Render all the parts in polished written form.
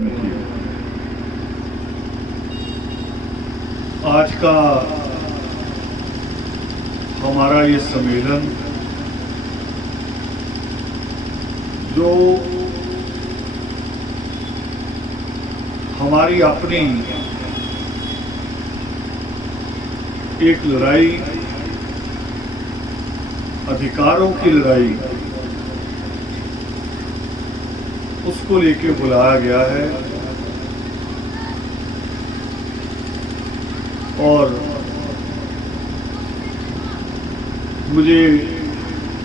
आपने किया। आज का हमारा ये सम्मेलन जो हमारी अपनी एक लड़ाई, अधिकारों की लड़ाई, उसको लेके बुलाया गया है। और मुझे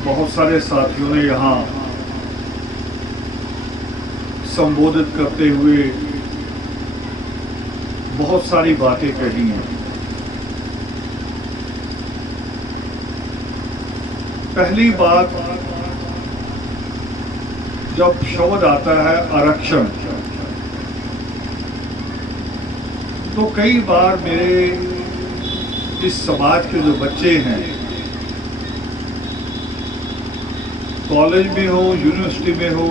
बहुत सारे साथियों ने यहाँ संबोधित करते हुए बहुत सारी बातें कही हैं। पहली बात, जब शब्द आता है आरक्षण, तो कई बार मेरे इस समाज के जो बच्चे हैं, कॉलेज में हो, यूनिवर्सिटी में हो,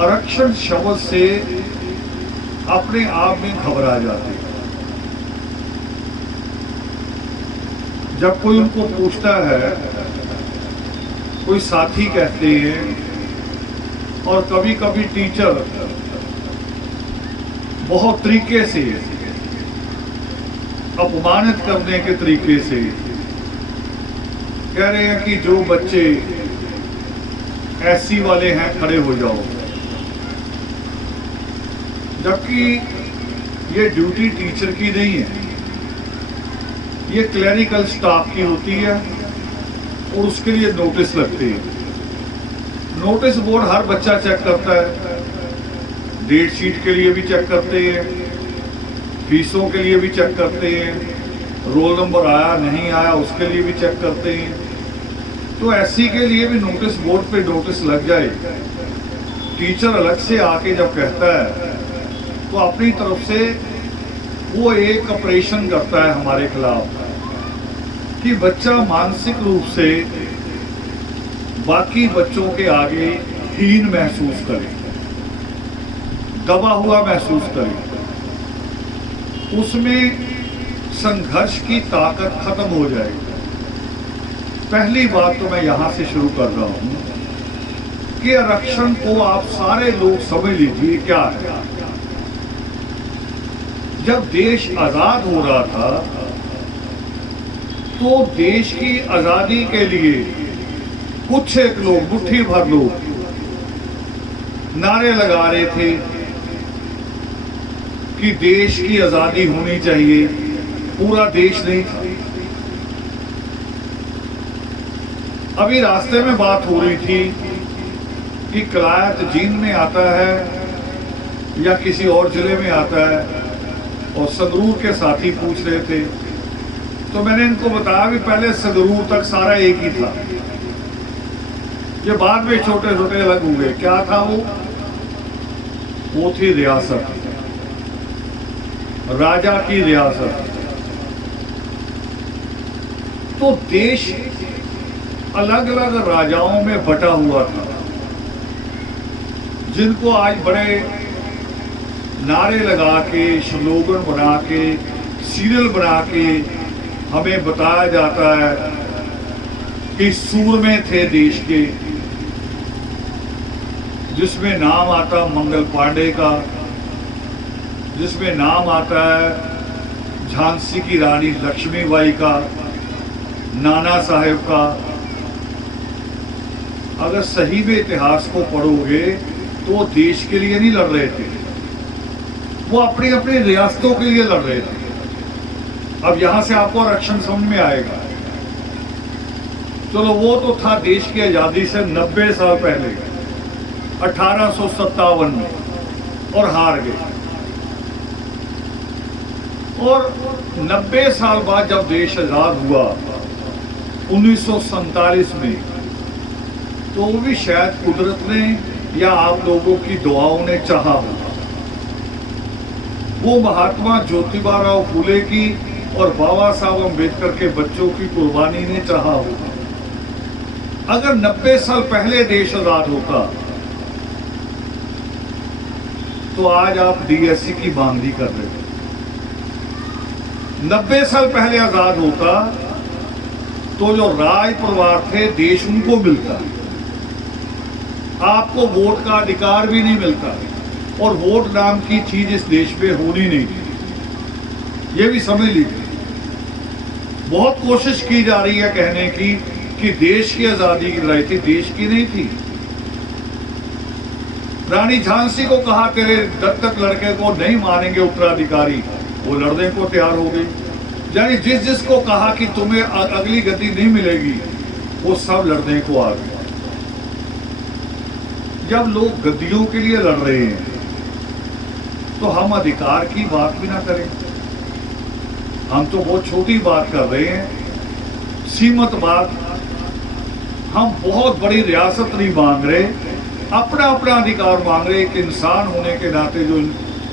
आरक्षण शब्द से अपने आप में घबरा जाते हैं। जब कोई उनको पूछता है, कोई साथी कहते हैं, और कभी कभी टीचर बहुत तरीके से, अपमानित करने के तरीके से कह रहे हैं कि जो बच्चे एससी वाले हैं खड़े हो जाओ, जबकि ये ड्यूटी टीचर की नहीं है, ये क्लरिकल स्टाफ की होती है और उसके लिए नोटिस लगते हैं। नोटिस बोर्ड हर बच्चा चेक करता है, डेट शीट के लिए भी चेक करते हैं, फीसों के लिए भी चेक करते हैं, रोल नंबर आया नहीं आया उसके लिए भी चेक करते हैं। तो एससी के लिए भी नोटिस बोर्ड पे नोटिस लग जाए, टीचर अलग से आके जब कहता है तो अपनी तरफ से वो एक ऑपरेशन करता है हमारे खिलाफ कि बच्चा मानसिक रूप से बाकी बच्चों के आगे हीन महसूस करे, दबा हुआ महसूस करे, उसमें संघर्ष की ताकत खत्म हो जाए। पहली बात तो मैं यहां से शुरू कर रहा हूं कि आरक्षण को आप सारे लोग समझ लीजिए क्या है। जब देश आजाद हो रहा था तो देश की आजादी के लिए कुछ एक लोग, मुट्ठी भर लोग नारे लगा रहे थे कि देश की आजादी होनी चाहिए, पूरा देश नहीं था। अभी रास्ते में बात हो रही थी कि कलायत जींद में आता है या किसी और जिले में आता है, और संगरूर के साथी पूछ रहे थे, तो मैंने इनको बताया कि पहले संगरूर तक सारा एक ही था, ये बाद में छोटे छोटे अलग हुए। क्या था वो थी रियासत, राजा की रियासत। तो देश अलग अलग राजाओं में बटा हुआ था, जिनको आज बड़े नारे लगा के, स्लोगन बना के, सीरियल बना के हमें बताया जाता है कि सूरमे थे देश के, जिसमें नाम आता मंगल पांडे का, जिसमें नाम आता है झांसी की रानी लक्ष्मीबाई का, नाना साहेब का। अगर सही में इतिहास को पढ़ोगे तो वो देश के लिए नहीं लड़ रहे थे, वो अपनी अपनी रियासतों के लिए लड़ रहे थे। अब यहां से आपको आरक्षण समझ में आएगा। चलो वो तो था देश की आजादी से 90 साल पहले, 1857 में, और हार गए। और 90 साल बाद जब देश आजाद हुआ 1947 में, तो वो भी शायद कुदरत ने या आप लोगों की दुआओं ने चाहा होगा। वो महात्मा ज्योतिबा राव फूले की और बाबा साहब अम्बेडकर के बच्चों की कुर्बानी ने चाहा होगा। अगर 90 साल पहले देश आजाद होता तो आज आप डीएससी की मांग नहीं कर रहे थे। 90 साल पहले आजाद होता तो जो राज परिवार थे देश उनको मिलता, आपको वोट का अधिकार भी नहीं मिलता और वोट नाम की चीज इस देश में होनी नहीं थी। ये भी समझ लीजिए। बहुत कोशिश की जा रही है कहने की कि देश की आजादी की लड़ाई थी, देश की नहीं थी। रानी झांसी को कहा तेरे दत्तक लड़के को नहीं मानेंगे उत्तराधिकारी, वो लड़ने को तैयार हो गई। यानी जिस जिसको कहा कि तुम्हें अगली गद्दी नहीं मिलेगी वो सब लड़ने को आ गए। जब लोग गद्दियों के लिए लड़ रहे हैं तो हम अधिकार की बात भी ना करें। हम तो बहुत छोटी बात कर रहे हैं, सीमित बात। हम बहुत बड़ी रियासत नहीं मांग रहे, अपना अपना अधिकार मांग रहे। एक इंसान होने के नाते जो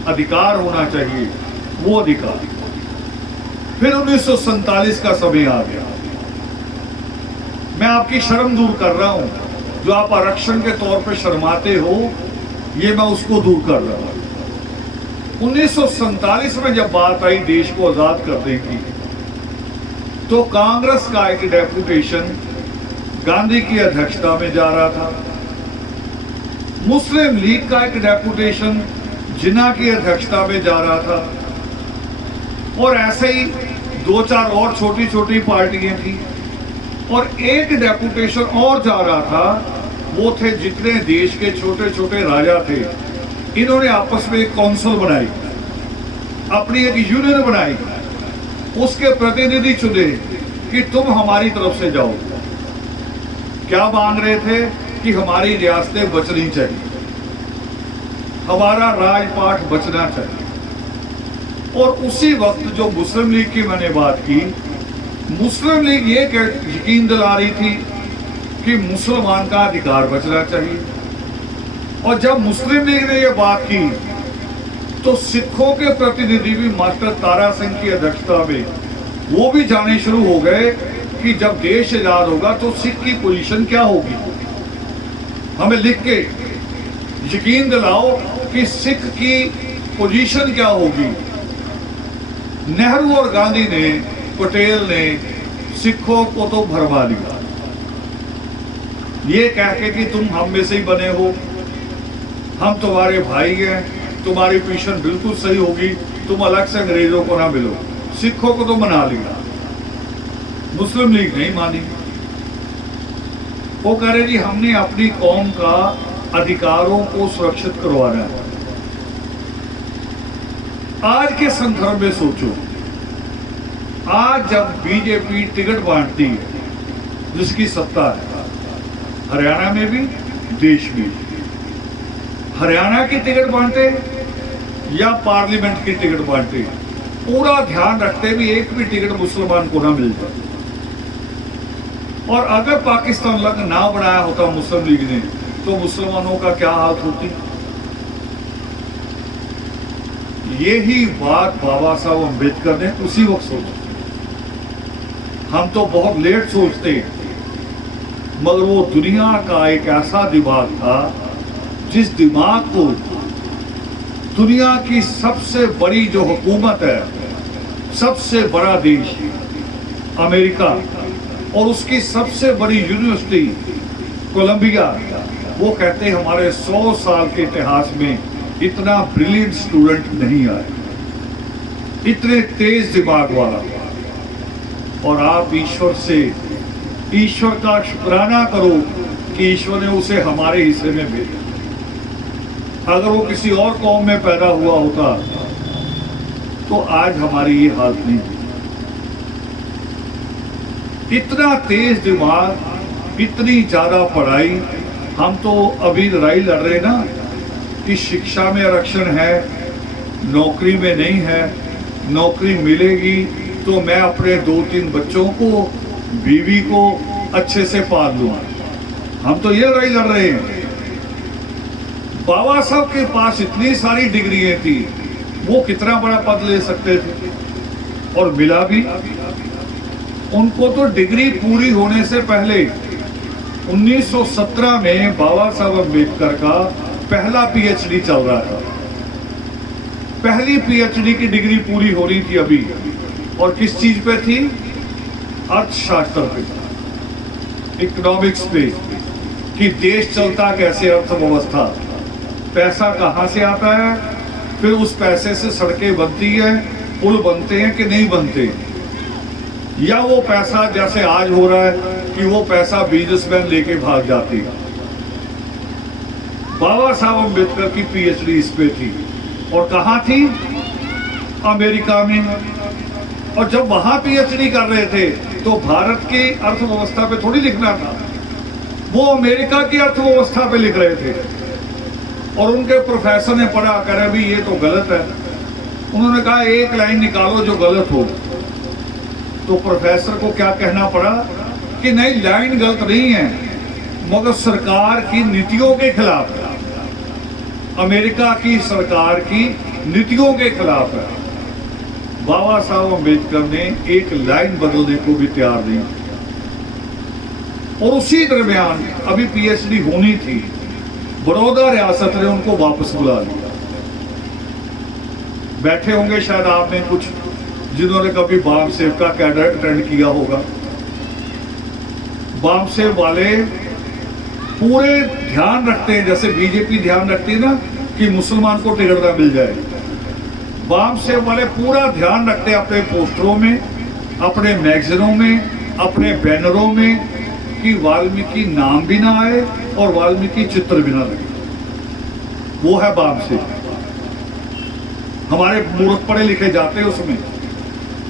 अधिकार होना चाहिए वो अधिकार। फिर 1947 का समय आ गया। मैं आपकी शर्म दूर कर रहा हूं, जो आप आरक्षण के तौर पे शर्माते हो, ये मैं उसको दूर कर रहा हूं। 1947 में जब बात आई देश को आजाद करने की, तो कांग्रेस का एक डेपुटेशन गांधी की अध्यक्षता में जा रहा था, मुस्लिम लीग का एक डेपुटेशन जिन्ना की अध्यक्षता में जा रहा था, और ऐसे ही 2-4 और छोटी छोटी पार्टियां थी, और एक डेपुटेशन और जा रहा था। वो थे जितने देश के छोटे छोटे राजा थे, इन्होंने आपस में एक काउंसिल बनाई, अपनी एक यूनियन बनाई, उसके प्रतिनिधि चुने कि तुम हमारी तरफ से जाओ। क्या मांग रहे थे कि हमारी रियासतें बचनी चाहिए, हमारा राजपाट बचना चाहिए। और उसी वक्त जो मुस्लिम लीग की मैंने बात की, मुस्लिम लीग ये यकीन दिला रही थी कि मुसलमान का अधिकार बचना चाहिए। और जब मुस्लिम लीग ने यह बात की तो सिखों के प्रतिनिधि भी मास्टर तारा सिंह की अध्यक्षता में वो भी जाने शुरू हो गए कि जब देश आजाद होगा तो सिख की पोजीशन क्या होगी, हमें लिख के यकीन दिलाओ कि सिख की पोजीशन क्या होगी। नेहरू और गांधी ने, पटेल ने सिखों को तो भरवा लिया, ये कह के कि तुम हम में से ही बने हो, हम तुम्हारे भाई हैं, तुम्हारी पोजीशन बिल्कुल सही होगी, तुम अलग से अंग्रेजों को ना मिलो। सिखों को तो मना लिया, मुस्लिम लीग नहीं मानी। वो कह रहे जी हमने अपनी कौम का अधिकारों को सुरक्षित करवाना है। आज के संदर्भ में सोचो, आज जब बीजेपी टिकट बांटती है, जिसकी सत्ता है हरियाणा में भी देश में, हरियाणा की टिकट बांटे या पार्लियामेंट की टिकट बांटे, पूरा ध्यान रखते भी एक भी टिकट मुसलमान को ना मिल जाए। और अगर पाकिस्तान लग ना बनाया होता मुस्लिम लीग ने तो मुसलमानों का क्या हाल होती। यही बात बाबा साहब अम्बेडकर ने उसी वक्त सोची। हम तो बहुत लेट सोचते हैं, मगर वो दुनिया का एक ऐसा दिमाग था जिस दिमाग को दुनिया की सबसे बड़ी जो हुकूमत है, सबसे बड़ा देश अमेरिका और उसकी सबसे बड़ी यूनिवर्सिटी कोलंबिया, वो कहते हैं हमारे 100 साल के इतिहास में इतना ब्रिलियंट स्टूडेंट नहीं आया, इतने तेज दिमाग वाला। और आप ईश्वर का शुक्राना करो कि ईश्वर ने उसे हमारे हिस्से में भेजा। अगर वो किसी और कौम में पैदा हुआ होता तो आज हमारी ये हालत नहीं थी। इतना तेज दिमाग, इतनी ज्यादा पढ़ाई। हम तो अभी लड़ाई लड़ रहे ना कि शिक्षा में आरक्षण है, नौकरी में नहीं है, नौकरी मिलेगी तो मैं अपने 2-3 बच्चों को, बीवी को अच्छे से पाल लूंगा। हम तो ये लड़ाई लड़ रहे हैं। बाबा साहब के पास इतनी सारी डिग्रियां थी, वो कितना बड़ा पद ले सकते थे और मिला भी। उनको तो डिग्री पूरी होने से पहले 1917 में बाबा साहब अम्बेडकर का पहला पीएचडी चल रहा था पहली पीएचडी की डिग्री पूरी हो रही थी अभी, और किस चीज पे थी? अर्थशास्त्र पे, इकोनॉमिक्स पे, कि देश चलता कैसे, अर्थव्यवस्था, पैसा कहाँ से आता है, फिर उस पैसे से सड़कें बनती है, पुल बनते हैं कि नहीं बनते, या वो पैसा जैसे आज हो रहा है कि वो पैसा बिजनेसमैन लेके भाग जाती है। बाबा साहब अम्बेडकर की पीएचडी इस पे थी, और कहाँ थी? अमेरिका में। और जब वहां पीएचडी कर रहे थे तो भारत की अर्थव्यवस्था पे थोड़ी लिखना था, वो अमेरिका की अर्थव्यवस्था पे लिख रहे थे। और उनके प्रोफेसर ने पढ़ा, करे भी ये तो गलत है। उन्होंने कहा एक लाइन निकालो जो गलत हो। तो प्रोफेसर को क्या कहना पड़ा कि नहीं, लाइन गलत नहीं है, मगर सरकार की नीतियों के खिलाफ है, अमेरिका की सरकार की नीतियों के खिलाफ है। बाबा साहब अम्बेडकर ने एक लाइन बदलने को भी तैयार नहीं। और उसी दरमियान अभी पीएचडी होनी थी, बड़ौदा रियासत ने उनको वापस बुला लिया। बैठे होंगे शायद आप में कुछ जिन्होंने कभी बाम सेव का कैडर अटेंड किया होगा। बाम सेव वाले पूरे ध्यान रखते हैं, जैसे बीजेपी ध्यान रखती है ना कि मुसलमान को टिकट ना मिल जाए। बाम सेव वाले पूरा ध्यान रखते हैं अपने पोस्टरों में, अपने मैगजीनों में, अपने बैनरों में, कि वाल्मीकि नाम भी ना आए और वाल्मीकि चित्र भी ना लगे। वो है बाम सेव। हमारे मूर्ख पढ़े लिखे जाते हैं उसमें,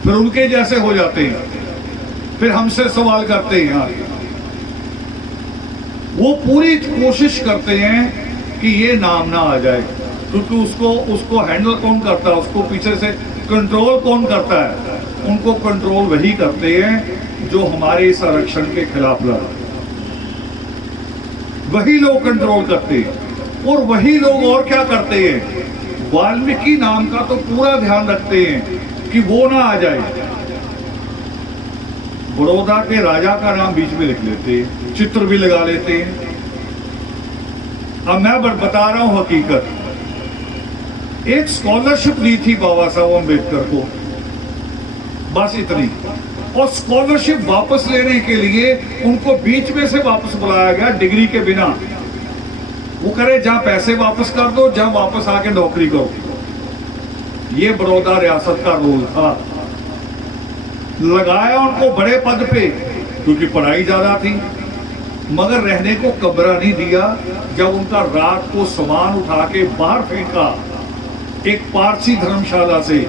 फिर उनके जैसे हो जाते हैं, फिर हमसे सवाल करते हैं। यहाँ वो पूरी कोशिश करते हैं कि ये नाम ना आ जाए, क्योंकि उसको हैंडल कौन करता है, उसको पीछे से कंट्रोल कौन करता है? उनको कंट्रोल वही करते हैं जो हमारे इस आरक्षण के खिलाफ लड़ा, वही लोग कंट्रोल करते हैं। और वही लोग और क्या करते हैं, वाल्मीकि नाम का तो पूरा ध्यान रखते हैं कि वो ना आ जाए। बड़ौदा के राजा का नाम बीच में लिख लेते हैं, चित्र भी लगा लेते हैं। अब मैं बता रहा हूं हकीकत। एक स्कॉलरशिप दी थी बाबा साहब अम्बेडकर को, बस इतनी। और स्कॉलरशिप वापस लेने के लिए उनको बीच में से वापस बुलाया गया डिग्री के बिना। वो करे जहां पैसे वापस कर दो, जहां वापस आके नौकरी करो। ये बड़ौदा रियासत का रोल था। लगाया उनको बड़े पद पे क्योंकि पढ़ाई ज्यादा थी, मगर रहने को कमरा नहीं दिया। जब उनका रात को सामान उठा के बाहर फेंका एक पारसी धर्मशाला से,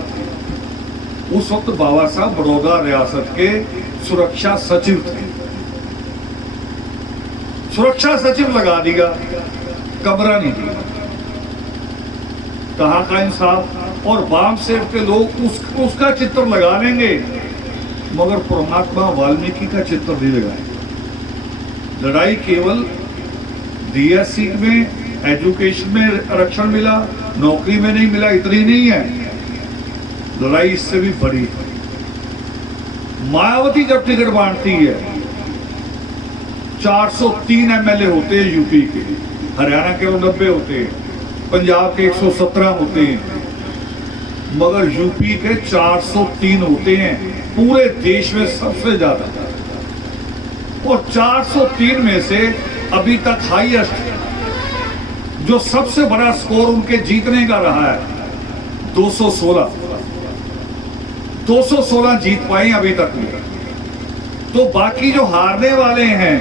उस वक्त बाबा साहब बड़ौदा रियासत के सुरक्षा सचिव थे। सुरक्षा सचिव लगा दिया, कमरा नहीं दिया। कहाँ का इंसाफ? और बाम सेव के लोग उसका चित्र लगा लेंगे, मगर परमात्मा वाल्मीकि का चित्र नहीं लगाए। लड़ाई केवल डीएससी में, एजुकेशन में आरक्षण मिला, नौकरी में नहीं मिला, इतनी नहीं है। लड़ाई इससे भी बड़ी है। मायावती जब टिकट बांटती है, 403 एमएलए होते हैं यूपी के, हरियाणा के 90 होते हैं, पंजाब के 117 होते हैं, मगर यूपी के 403 होते हैं, पूरे देश में सबसे ज्यादा। और 403 में से अभी तक हाईएस्ट जो सबसे बड़ा स्कोर उनके जीतने का रहा है 216 जीत पाए अभी तक में। तो बाकी जो हारने वाले हैं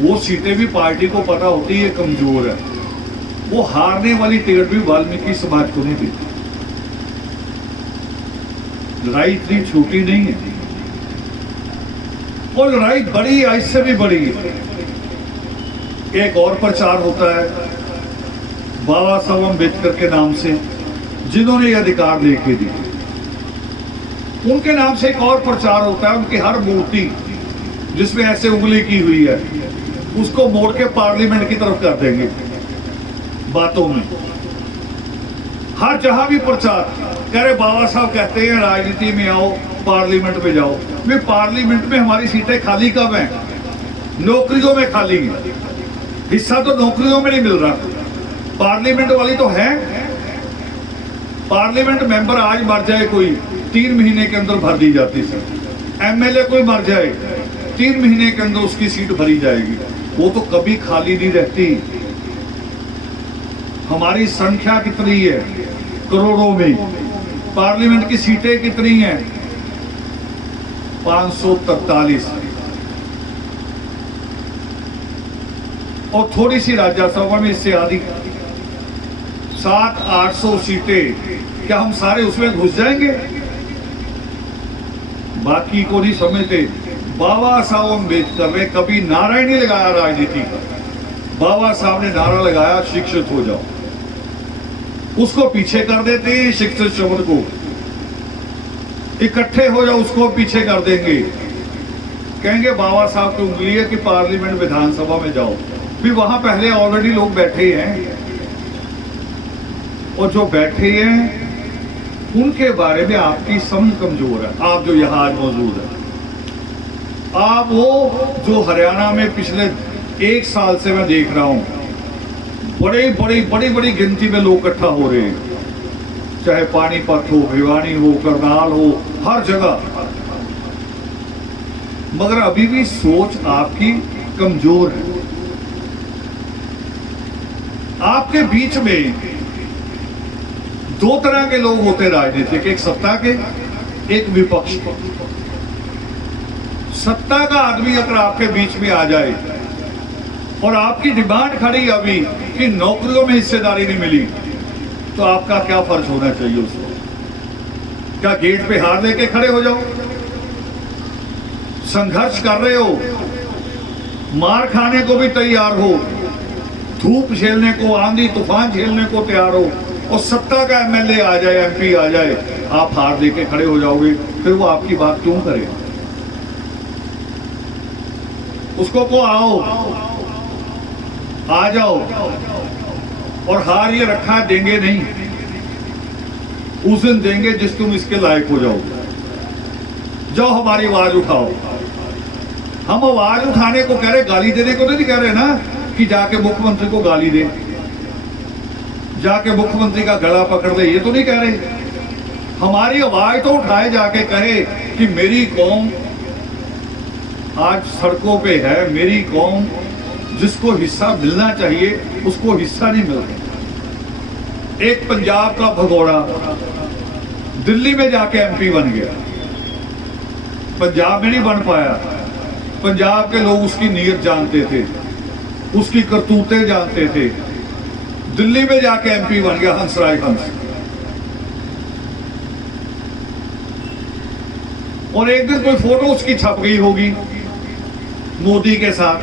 वो सीटें भी पार्टी को पता होती है कमजोर है, वो हारने वाली टिकट भी वाल्मीकि समाज को नहीं देती। लड़ाई इतनी छोटी नहीं है, और लड़ाई बड़ी है, इससे भी बड़ी है। एक और प्रचार होता है बाबा साहब अम्बेडकर के नाम से, जिन्होंने ये अधिकार लेके दिए, उनके नाम से एक और प्रचार होता है। उनकी हर मूर्ति जिसमें ऐसे उंगली की हुई है, उसको मोड़ के पार्लियामेंट की तरफ कर देंगे बातों में। हर जहां भी प्रचार कह रहे, बाबा साहब कहते हैं राजनीति में आओ, पार्लियामेंट में जाओ। वे पार्लियामेंट में हमारी सीटें खाली कब हैं? नौकरियों में खाली हैं। हिस्सा तो नौकरियों में नहीं मिल रहा, पार्लियामेंट वाली तो है, पार्लियामेंट मेंबर आज मर जाए कोई, 3 महीने के अंदर भर दी जाती सर। एमएलए कोई मर जाए, 3 महीने के अंदर उसकी सीट भरी जाएगी, वो तो कभी खाली नहीं रहती। हमारी संख्या कितनी है, करोड़ों में। पार्लियामेंट की सीटें कितनी हैं, 543। और थोड़ी सी राज्यसभा में इससे आधी, 700-800 सीटें। क्या हम सारे उसमें घुस जाएंगे? बाकी को नहीं समझते। बाबा साहब अम्बेडकर ने कभी नारा ही नहीं लगाया राजनीति का। बाबा साहब ने नारा लगाया, शिक्षित हो जाओ। उसको पीछे कर देते हैं, शिक्षित शब्द को। इकट्ठे हो जाओ, उसको पीछे कर देंगे। कहेंगे बाबा साहब की उंगली है कि पार्लियामेंट विधानसभा में जाओ। भी वहां पहले ऑलरेडी लोग बैठे हैं, और जो बैठे हैं उनके बारे में आपकी समझ कमजोर है। आप जो यहां आज मौजूद है, आप वो जो हरियाणा में पिछले 1 साल से मैं देख रहा हूं, बड़ी गिनती में लोग इकट्ठा हो रहे हैं, चाहे पानीपत हो, भिवानी हो, करनाल हो, हर जगह। मगर अभी भी सोच आपकी कमजोर है। आपके बीच में 2 तरह के लोग होते राजनीतिक, एक सत्ता के, एक विपक्ष के। सत्ता का आदमी अगर आपके बीच में आ जाए और आपकी डिमांड खड़ी अभी कि नौकरियों में हिस्सेदारी नहीं मिली, तो आपका क्या फर्ज होना चाहिए उसको? क्या गेट पे हार लेके खड़े हो जाओ? संघर्ष कर रहे हो, मार खाने को भी तैयार हो, धूप झेलने को, आंधी तूफान झेलने को तैयार हो, और सत्ता का एमएलए आ जाए, एमपी आ जाए, आप हार लेके खड़े हो जाओगे, फिर वो आपकी बात क्यों करेगा? उसको को आओ, आ जाओ, और हार ये रखा है, देंगे नहीं। उस दिन देंगे जिस तुम इसके लायक हो जाओगे। जाओ हमारी आवाज उठाओ। हम आवाज उठाने को कह रहे, गाली देने को नहीं कह रहे ना कि जाके मुख्यमंत्री को गाली दे, जाके मुख्यमंत्री का गला पकड़ ले, ये तो नहीं कह रहे। हमारी आवाज तो उठाए, जाके कहे कि मेरी कौम आज सड़कों पे है, मेरी कौम जिसको हिस्सा मिलना चाहिए उसको हिस्सा नहीं मिल रहा। एक पंजाब का भगोड़ा दिल्ली में जाके एमपी बन गया, पंजाब में नहीं बन पाया। पंजाब के लोग उसकी नीयत जानते थे, उसकी करतूतें जानते थे। दिल्ली में जाके एमपी बन गया, हंसराज हंस। और एक दिन कोई फोटो उसकी छप गई होगी मोदी के साथ।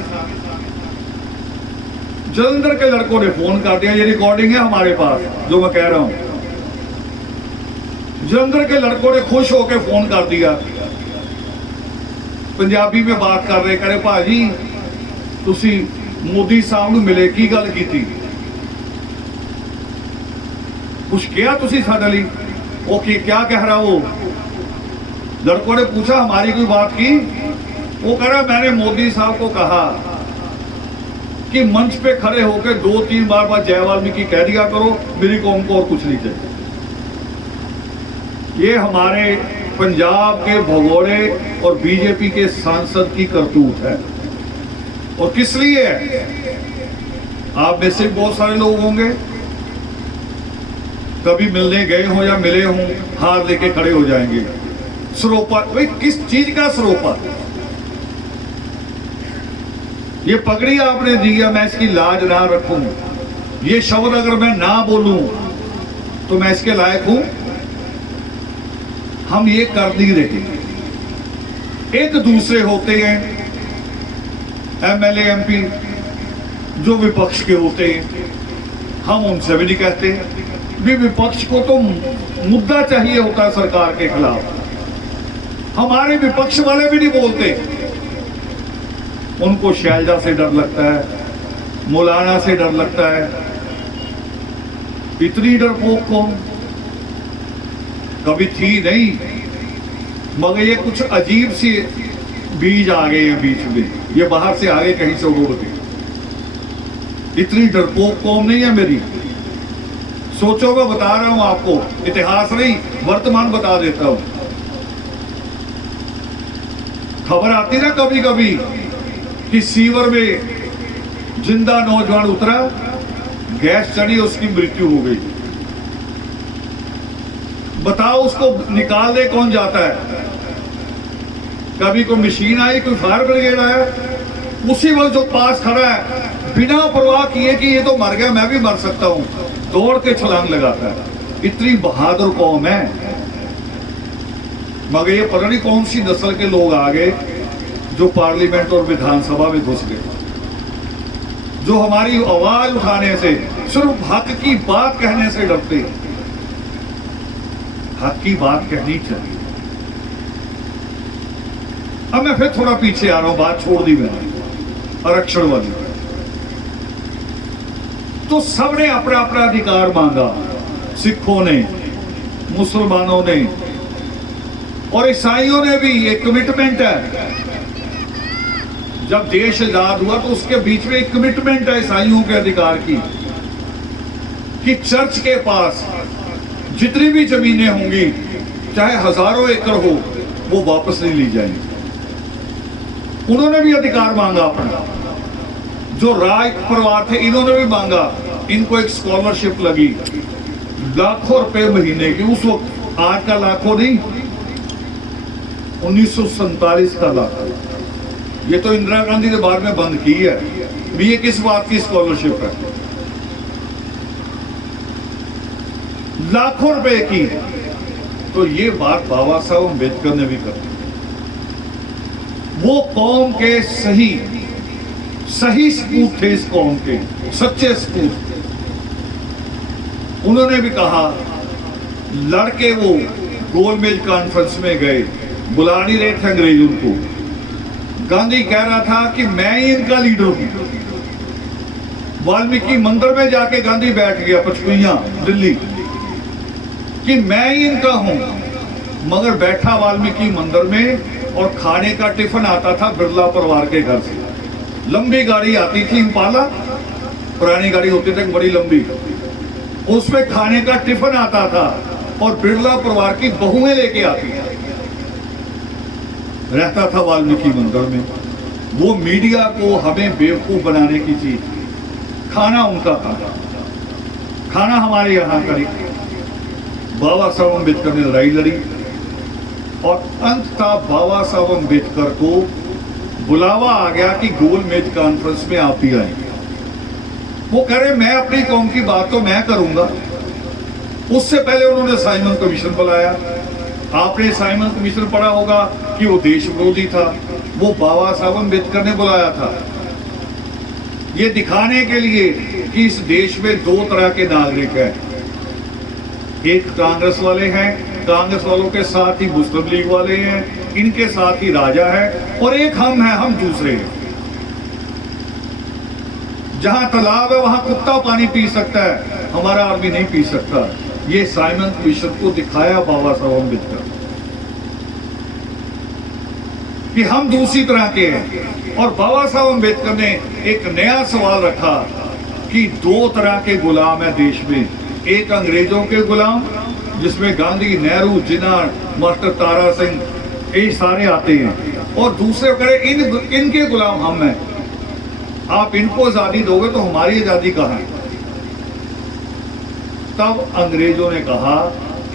जलंधर के लड़कों ने फोन कर दिया, ये रिकॉर्डिंग है हमारे पास जो मैं कह रहा हूं। जलंधर के लड़कों ने खुश होकर फोन कर दिया, पंजाबी में बात कर रहे, करे भाजी तुसी मोदी साहब ਨੂੰ मिले की गल की थी, कुछ किया तुसी साडे लई? ओके, क्या कह रहा वो? लड़कों ने पूछा हमारी कोई बात की? वो कह रहा मैंने मोदी साहब को कहा कि मंच पे खड़े होकर 2-3 बार जय वाल्मीकि कह दिया करो, मेरी कौम को और कुछ नहीं चाहिए। ये हमारे पंजाब के भगोड़े और बीजेपी के सांसद की करतूत है। और किस लिए है? आप में से बहुत सारे लोग होंगे कभी मिलने गए हो या मिले हों, हार लेके खड़े हो जाएंगे। सरोपा, भाई किस चीज का सरोपा? ये पगड़ी आपने दी है, मैं इसकी लाज ना रखूं, ये शब्द अगर मैं ना बोलूं तो मैं इसके लायक हूं? हम ये कर नहीं रहे। एक दूसरे होते हैं एमएलए एमपी जो विपक्ष के होते हैं, हम उनसे भी नहीं कहते भी विपक्ष को तो मुद्दा चाहिए होता है सरकार के खिलाफ। हमारे विपक्ष वाले भी नहीं बोलते, उनको शैलजा से डर लगता है, मौलाना से डर लगता है। इतनी डरपोक कौन? कभी थी नहीं, मगर ये कुछ अजीब सी बीज आ गए हैं बीच में, ये बाहर से आगे कहीं से उड़ के। इतनी डरपोक कौम नहीं है मेरी। सोचो, मैं बता रहा हूं आपको, इतिहास नहीं वर्तमान बता देता हूं। खबर आती ना कभी कभी कि सीवर में जिंदा नौजवान उतरा, गैस चढ़ी, उसकी मृत्यु हो गई। बताओ उसको निकालने कौन जाता है? कभी कोई मशीन आई, कोई फायर ब्रिगेड आया? उसी वक्त जो पास खड़ा है बिना परवाह किए कि ये तो मर गया, मैं भी मर सकता हूं, दौड़ के छलांग लगाता है। इतनी बहादुर कौम है। मगर ये पता नहीं कौन सी नस्ल के लोग आ गए जो पार्लियामेंट और विधानसभा में घुस गए, जो हमारी आवाज उठाने से, सिर्फ हक की बात कहने से डरते। हक की बात कहनी चाहिए। अब मैं फिर थोड़ा पीछे आ रहा हूं, बात छोड़ दी मैंने आरक्षण वाली। तो सबने अपना अपना अधिकार मांगा, सिखों ने, मुसलमानों ने और ईसाइयों ने भी। एक कमिटमेंट है, जब देश आजाद हुआ तो उसके बीच में एक कमिटमेंट है ईसाइयों के अधिकार की, कि चर्च के पास जितनी भी जमीनें होंगी, चाहे हजारों एकड़ हो, वो वापस नहीं ली जाएंगी। उन्होंने भी अधिकार मांगा अपना। जो राज परिवार थे इन्होंने भी मांगा। इनको एक स्कॉलरशिप लगी लाखों रुपए महीने की, उस वक्त, आज का लाखों नहीं, 1947 का लाख। ये तो इंदिरा गांधी ने बाद में बंद की है। भी ये किस बात की स्कॉलरशिप है? लाखों रुपए की। तो ये बात बाबा साहब अम्बेडकर ने भी कर दी। वो कौम के सही सपूत थे, इस कौम के सच्चे सपूत। उन्होंने भी कहा, लड़के वो गोलमेज कॉन्फ्रेंस में गए, बुला नहीं रहे थे अंग्रेज उनको। गांधी कह रहा था कि मैं ही इनका लीडर हूं। वाल्मीकि मंदिर में जाके गांधी बैठ गया, पचकुइया दिल्ली, कि मैं ही इनका हूं। मगर बैठा वाल्मीकि मंदिर में और खाने का टिफिन आता था बिरला परिवार के घर से। लंबी गाड़ी आती थी, इम्पाला, पुरानी गाड़ी होती थी बड़ी लंबी, उसमें खाने का टिफिन आता था और बिरला परिवार की बहुएं लेके आती थी। रहता था वाल्मीकि मंदिर में। वो मीडिया को हमें बेवकूफ बनाने की चीज, खाना उनका था, खाना हमारे यहाँ का नहीं। बाबा साहब अम्बेडकर ने लड़ाई लड़ी और अंततः बाबा साहब अम्बेडकर को बुलावा आ गया कि गोलमेज कॉन्फ्रेंस में आप भी आएंगे। वो कह रहे मैं अपनी कौम की बात तो मैं करूंगा। उससे पहले उन्होंने साइमन कमीशन बुलाया। आपने साइमन कमीशन पढ़ा होगा कि वो देश विरोधी था। वो बाबा साहब अम्बेडकर ने बुलाया था ये दिखाने के लिए कि इस देश में दो तरह के नागरिक हैं। एक कांग्रेस वाले हैं, कांग्रेस वालों के साथ ही मुस्लिम लीग वाले हैं, इनके साथ ही राजा है, और एक हम हैं, हम दूसरे हैं। जहां तालाब है वहां कुत्ता पानी पी सकता है, हमारा आदमी नहीं पी सकता। ये साइमन कमीशन को दिखाया बाबा साहब अम्बेडकर कि हम दूसरी तरह के हैं। और बाबा साहब अम्बेडकर ने एक नया सवाल रखा कि दो तरह के गुलाम है देश में। एक अंग्रेजों के गुलाम, जिसमें गांधी, नेहरू, जिन्ना, मास्टर तारा सिंह, ये सारे आते हैं, और दूसरे करें इनके गुलाम हम हैं। आप इनको आजादी दोगे तो हमारी आजादी कहाँ है? तब अंग्रेजों ने कहा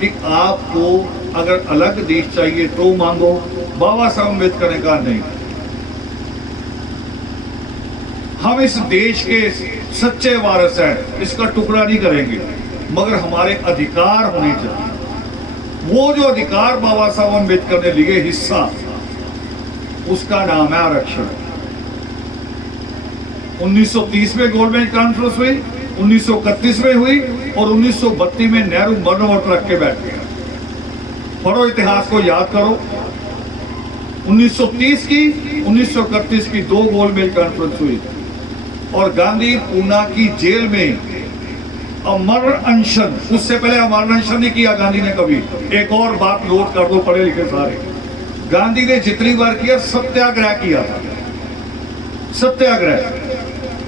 कि आपको अगर अलग देश चाहिए तो मांगो। बाबा साहब अम्बेडकर ने कहा नहीं, हम इस देश के सच्चे वारिस हैं, इसका टुकड़ा नहीं करेंगे, मगर हमारे अधिकार होने चाहिए। वो जो अधिकार बाबा साहब अम्बेडकर ने लिए हिस्सा, उसका नाम है आरक्षण। 1930 में गोलमेज कॉन्फ्रेंस हुई, 1931 में हुई, और 1932 में नेहरू मनोमत रख के बैठ गया। पढ़ो इतिहास को, याद करो। 1930 की, 1931 की दो गोलमेज कॉन्फ्रेंस हुई, और गांधी पूना की जेल में अमर अनशन, उससे पहले अमर अनशन नहीं किया गांधी ने कभी। एक और बात नोट कर दो पढ़े लिखे सारे, गांधी ने जितनी बार किया सत्याग्रह किया था। सत्याग्रह,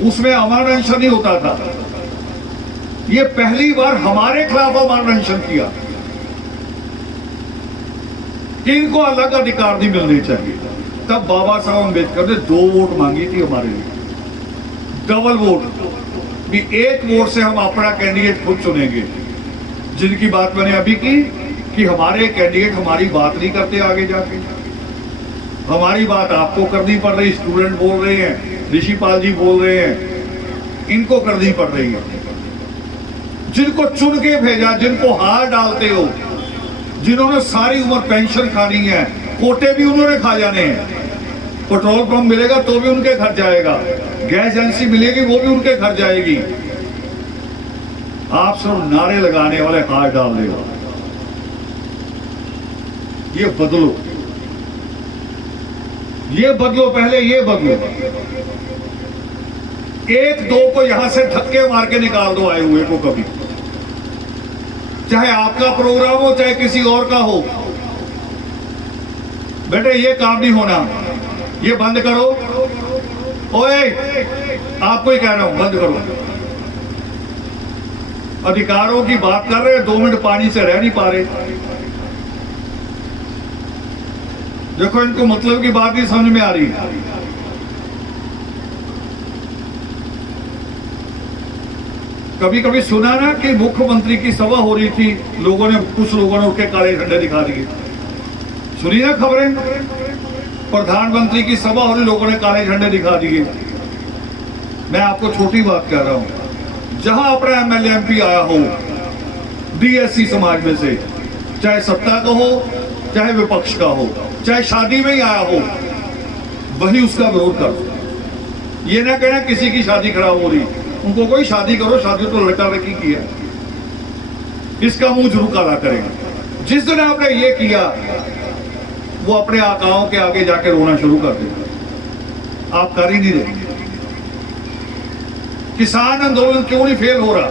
उसमें अमर अनशन नहीं होता था। ये पहली बार हमारे खिलाफ हमारा मेंशन किया कि इनको अलग अधिकार नहीं मिलने चाहिए। तब बाबा साहब अम्बेडकर ने 2 वोट मांगी थी हमारे लिए, डबल वोट भी। 1 वोट से हम अपना कैंडिडेट खुद चुनेंगे, जिनकी बात मैंने अभी की कि हमारे कैंडिडेट हमारी बात नहीं करते आगे जाके, हमारी बात आपको करनी पड़ रही। स्टूडेंट बोल रहे हैं, ऋषिपाल जी बोल रहे हैं, इनको करनी पड़ रही है। जिनको चुन के भेजा, जिनको हार डालते हो, जिन्होंने सारी उम्र पेंशन खानी है, कोटे भी उन्होंने खा जाने हैं। पेट्रोल पंप मिलेगा तो भी उनके घर जाएगा, गैस एजेंसी मिलेगी वो भी उनके घर जाएगी। आप सब नारे लगाने वाले हार डाल रहे हो। ये बदलो, ये बदलो, पहले ये बदलो। 1-2 को यहां से धक्के मार के निकाल दो, आए हुए को कभी, चाहे आपका प्रोग्राम हो चाहे किसी और का हो। बेटे ये काम नहीं होना, ये बंद करो। ओए, आपको ही कह रहा हूं, बंद करो। अधिकारों की बात कर रहे हैं, 2 मिनट पानी से रह नहीं पा रहे। देखो, इनको मतलब की बात ही समझ में आ रही है। कभी कभी सुना ना कि मुख्यमंत्री की सभा हो रही थी, लोगों ने, कुछ लोगों ने उनके काले झंडे दिखा दिए। सुनी ना खबरें? प्रधानमंत्री की सभा हो रही, लोगों ने काले झंडे दिखा दिए। मैं आपको छोटी बात कह रहा हूं, जहां अपना एमएलए एमपी आया हो डीएससी समाज में से, चाहे सत्ता का हो चाहे विपक्ष का हो, चाहे शादी में ही आया हो, वही उसका विरोध करो। ये ना कहना किसी की शादी खराब हो रही, उनको कोई शादी करो, शादी तो लड़का लड़की की है, इसका मुंह जरूर काला करेंगे। जिस दिन आपने ये किया, वो अपने आकाओं के आगे जाके रोना शुरू कर देगा। आप कर ही नहीं रहे। किसान आंदोलन क्यों नहीं फेल हो रहा?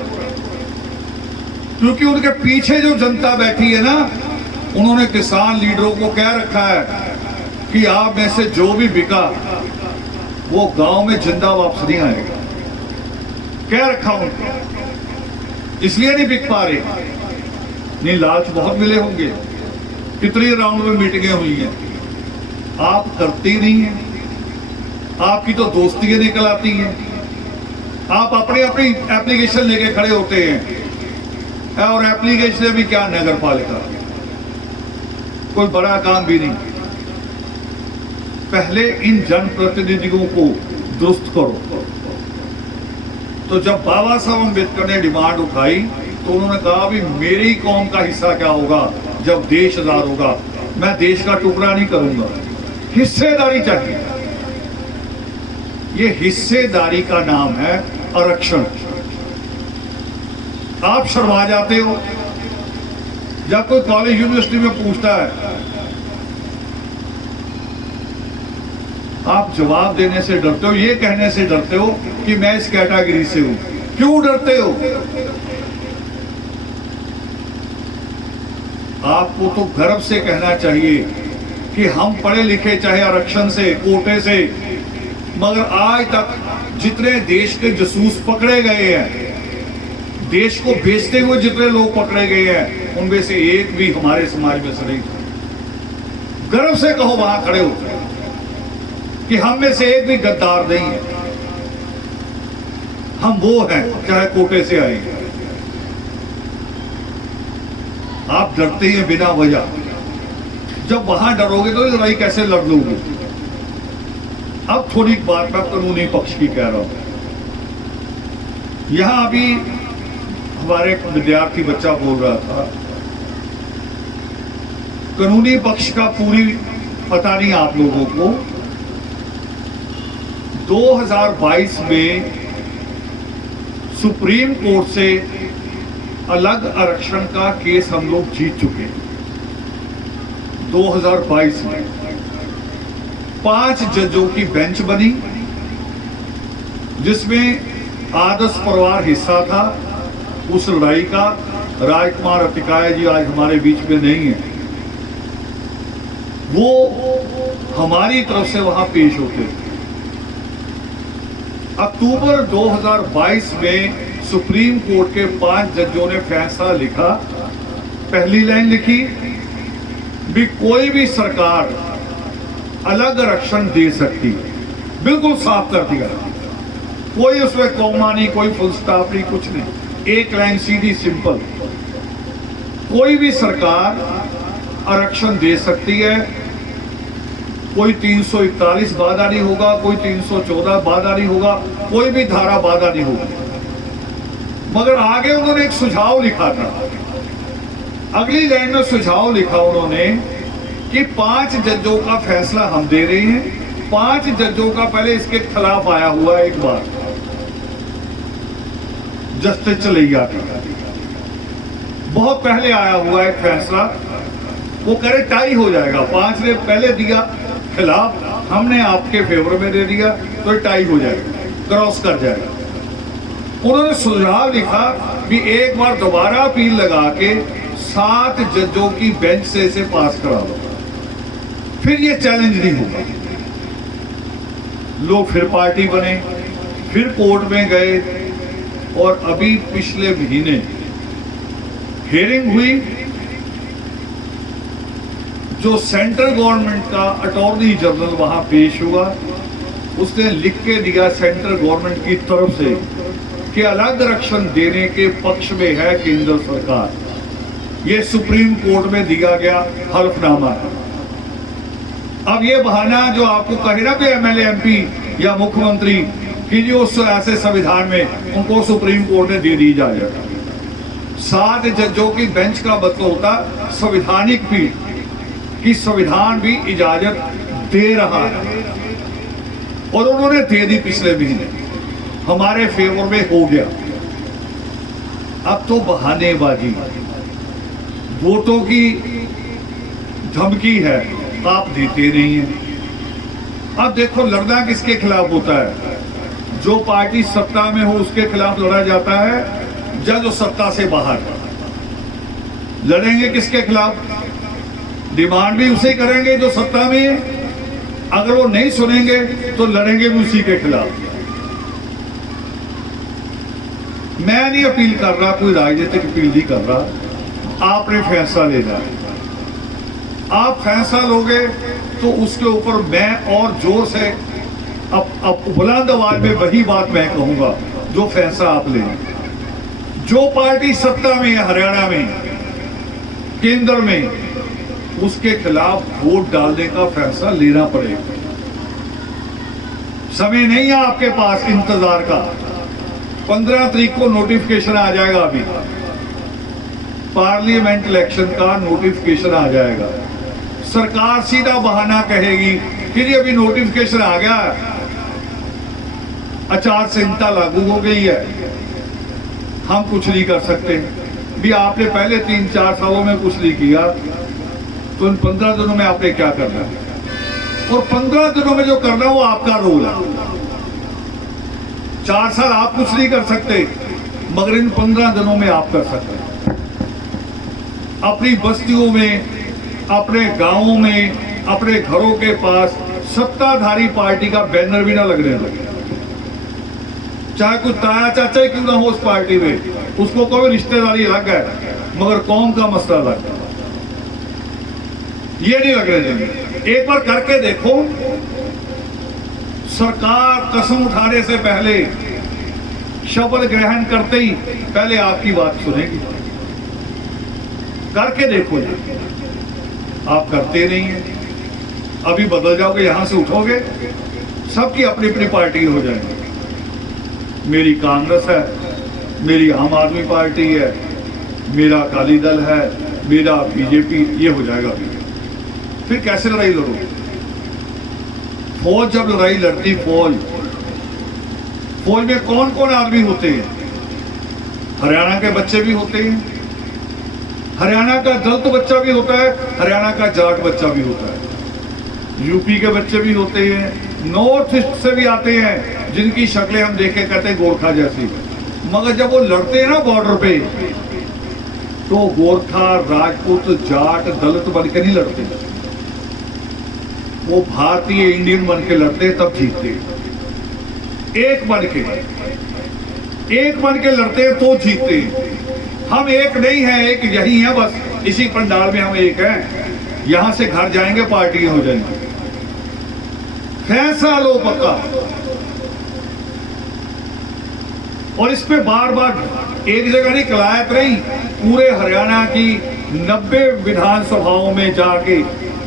क्योंकि उनके पीछे जो जनता बैठी है ना, उन्होंने किसान लीडरों को कह रखा है कि आप में से जो भी बिका वो गांव में जिंदा वापस नहीं आएगा। कह रखा उनको, इसलिए नहीं बिक पा रहे। नहीं, लालच बहुत मिले होंगे, कितनी राउंड में मीटिंगें हुई हैं, आप करती नहीं हैं। आपकी तो दोस्तियां निकल आती हैं, आप अपनी अपनी एप्लीकेशन लेके खड़े होते हैं। और एप्लीकेशन भी क्या, नगर पालिका, कोई बड़ा काम भी नहीं। पहले इन जनप्रतिनिधियों को दुरुस्त करो। तो जब बाबा साहब अम्बेडकर ने डिमांड उठाई तो उन्होंने कहा भी मेरी कौम का हिस्सा क्या होगा जब देश आजाद होगा। मैं देश का टुकड़ा नहीं करूंगा, हिस्सेदारी चाहिए। ये हिस्सेदारी का नाम है आरक्षण। आप शर्मा जाते हो जब कोई कॉलेज यूनिवर्सिटी में पूछता है, आप जवाब देने से डरते हो, ये कहने से डरते हो कि मैं इस कैटेगरी से हूं। क्यों डरते हो? आपको तो गर्व से कहना चाहिए कि हम पढ़े लिखे, चाहे आरक्षण से, कोटे से, मगर आज तक जितने देश के जासूस पकड़े गए हैं, देश को बेचते हुए जितने लोग पकड़े गए हैं, उनमें से एक भी हमारे समाज में से नहीं था। गर्व से कहो वहां खड़े हो कि हम में से एक भी गद्दार नहीं है। हम वो हैं, चाहे कोटे से आए। आप डरते हैं बिना वजह। जब वहां डरोगे तो लड़ाई कैसे लड़ लोगे? अब थोड़ी बात मैं कानूनी पक्ष की कह रहा हूं। यहां अभी हमारे एक विद्यार्थी बच्चा बोल रहा था, कानूनी पक्ष का पूरी पता नहीं आप लोगों को। 2022 में सुप्रीम कोर्ट से अलग आरक्षण का केस हम लोग जीत चुके हैं। 2022 में 5 जजों की बेंच बनी, जिसमें आदर्श परिवार हिस्सा था उस लड़ाई का। राजकुमार अतिकाय जी आज हमारे बीच में नहीं है, वो हमारी तरफ से वहां पेश होते थे। अक्टूबर 2022 में सुप्रीम कोर्ट के 5 जजों ने फैसला लिखा, पहली लाइन लिखी भी कोई भी सरकार अलग आरक्षण दे सकती है, बिल्कुल साफ कर दिया, कोई उसमें कॉमा नहीं, कोई फुल स्टॉप नहीं, कुछ नहीं, एक लाइन सीधी सिंपल, कोई भी सरकार आरक्षण दे सकती है, कोई 341 बाधा नहीं होगा, कोई 314 बाधा नहीं होगा, कोई भी धारा बाधा नहीं होगी। मगर आगे उन्होंने एक सुझाव लिखा था, अगली लाइन में सुझाव लिखा उन्होंने कि 5 जजों का फैसला हम दे रहे हैं, 5 जजों का पहले इसके खिलाफ आया हुआ है, एक बार जस्टिस चलैया का बहुत पहले आया हुआ है फैसला, वो कह रहे टाई हो जाएगा, 5 ने पहले दिया खिलाफ, हमने आपके फेवर में दे दिया तो टाई हो जाएगा, क्रॉस कर जाएगा। उन्होंने सुझाव लिखा कि एक बार दोबारा अपील लगा के 7 जजों की बेंच से इसे पास करा दो, फिर ये चैलेंज नहीं होगा। लोग फिर पार्टी बने, फिर कोर्ट में गए, और अभी पिछले महीने हियरिंग हुई, जो सेंट्रल गवर्नमेंट का अटॉर्नी जनरल वहां पेश हुआ, उसने लिख के दिया सेंट्रल गवर्नमेंट की तरफ से कि अलग आरक्षण देने के पक्ष में है केंद्र सरकार। ये सुप्रीम कोर्ट में दिया गया हल्फनामा है। अब ये बहाना जो आपको कहे ना कि एमएलए एमपी या मुख्यमंत्री कि जो उस ऐसे संविधान में उनको सुप्रीम कोर्ट ने दे दी जाएगा, 7 जजों की बेंच का मतलब होता संवैधानिक पीठ कि संविधान भी इजाजत दे रहा है, और उन्होंने दे दी पिछले महीने, हमारे फेवर में हो गया। अब तो बहानेबाजी, वोटों की धमकी है, आप देते नहीं है। अब देखो लड़ना किसके खिलाफ होता है, जो पार्टी सत्ता में हो उसके खिलाफ लड़ा जाता है, जो सत्ता से बाहर लड़ेंगे किसके खिलाफ, डिमांड भी उसे करेंगे जो सत्ता में है, अगर वो नहीं सुनेंगे तो लड़ेंगे भी उसी के खिलाफ। मैं नहीं अपील कर रहा, कोई राजनीतिक अपील नहीं कर रहा, आपने फैसला लेना है। आप फैसला लोगे तो उसके ऊपर मैं और जोर से अब बुलंद आवाज में वही बात मैं कहूंगा जो फैसला आप लें। जो पार्टी सत्ता में है हरियाणा में, केंद्र में, उसके खिलाफ वोट डालने का फैसला लेना पड़ेगा। समय नहीं है आपके पास इंतजार का। 15 तारीख को नोटिफिकेशन आ जाएगा, अभी पार्लियामेंट इलेक्शन का नोटिफिकेशन आ जाएगा। सरकार सीधा बहाना कहेगी कि जी अभी नोटिफिकेशन आ गया, आचार संहिता लागू हो गई है, हम कुछ नहीं कर सकते। भी आपने पहले 3-4 सालों में कुछ नहीं किया, तो इन 15 दिनों में आपने क्या करना है, और 15 दिनों में जो करना वो आपका रोल है। 4 साल आप कुछ नहीं कर सकते, मगर इन 15 दिनों में आप कर सकते हैं। अपनी बस्तियों में, अपने गांवों में, अपने घरों के पास सत्ताधारी पार्टी का बैनर भी ना लगने लगे, चाहे कुछ ताया चाचा ही क्यों ना हो उस पार्टी में, उसको कोई रिश्तेदारी अलग है, मगर कौम का मसला अलग है, ये नहीं लगने देंगे। एक बार करके देखो, सरकार कसम उठाने से पहले, शपथ ग्रहण करते ही पहले आपकी बात सुनेगी। करके देखो, आप करते नहीं है, अभी बदल जाओगे, यहां से उठोगे, सबकी अपनी अपनी पार्टी हो जाएंगे। मेरी कांग्रेस है, मेरी आम आदमी पार्टी है, मेरा अकाली दल है, मेरा बीजेपी, ये हो जाएगा। फिर कैसे लड़ाई लड़ोगे? फौज जब लड़ाई लड़ती, फौज में कौन कौन आदमी होते हैं? हरियाणा के बच्चे भी होते हैं, हरियाणा का दलित बच्चा भी होता है, हरियाणा का जाट बच्चा भी होता है, यूपी के बच्चे भी होते हैं, नॉर्थ ईस्ट से भी आते हैं, जिनकी शक्लें हम देख के कहते हैं गोरखा जैसी, मगर जब वो लड़ते हैं ना बॉर्डर पे, तो गोरखा, राजपूत, जाट, दलित बन के नहीं लड़ते, वो भारतीय इंडियन बन के लड़ते, तब जीतते। एक बन के, एक बन के लड़ते हैं तो जीतते हैं। हम एक नहीं है, एक यही है बस, इसी पंडाल में हम एक हैं। यहां से घर जाएंगे, पार्टी हो जाएंगे। फैसला लो पक्का। और इस पे बार बार एक जगह नहीं, कलायत नहीं, पूरे हरियाणा की 90 विधानसभाओं में जाके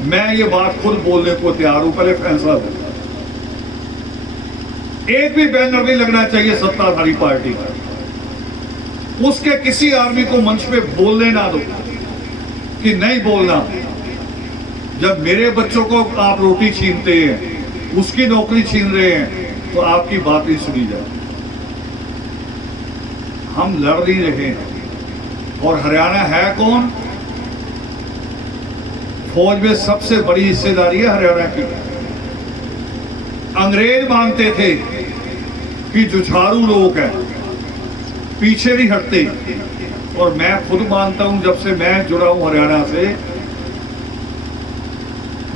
मैं ये बात खुद बोलने को तैयार हूं। पहले फैसला दो। एक भी बैनर नहीं लगना चाहिए सत्ताधारी पार्टी का। उसके किसी आदमी को मंच पे बोलने ना दो कि नहीं बोलना। जब मेरे बच्चों को आप रोटी छीनते हैं, उसकी नौकरी छीन रहे हैं, तो आपकी बात नहीं सुनी जाए। हम लड़ नहीं रहे हैं। और हरियाणा है कौन? फौज में सबसे बड़ी हिस्सेदारी है हरियाणा की। अंग्रेज मानते थे कि जुझारू लोग हैं, पीछे नहीं हटते। और मैं खुद मानता हूं, जब से मैं जुड़ा हूं हरियाणा से,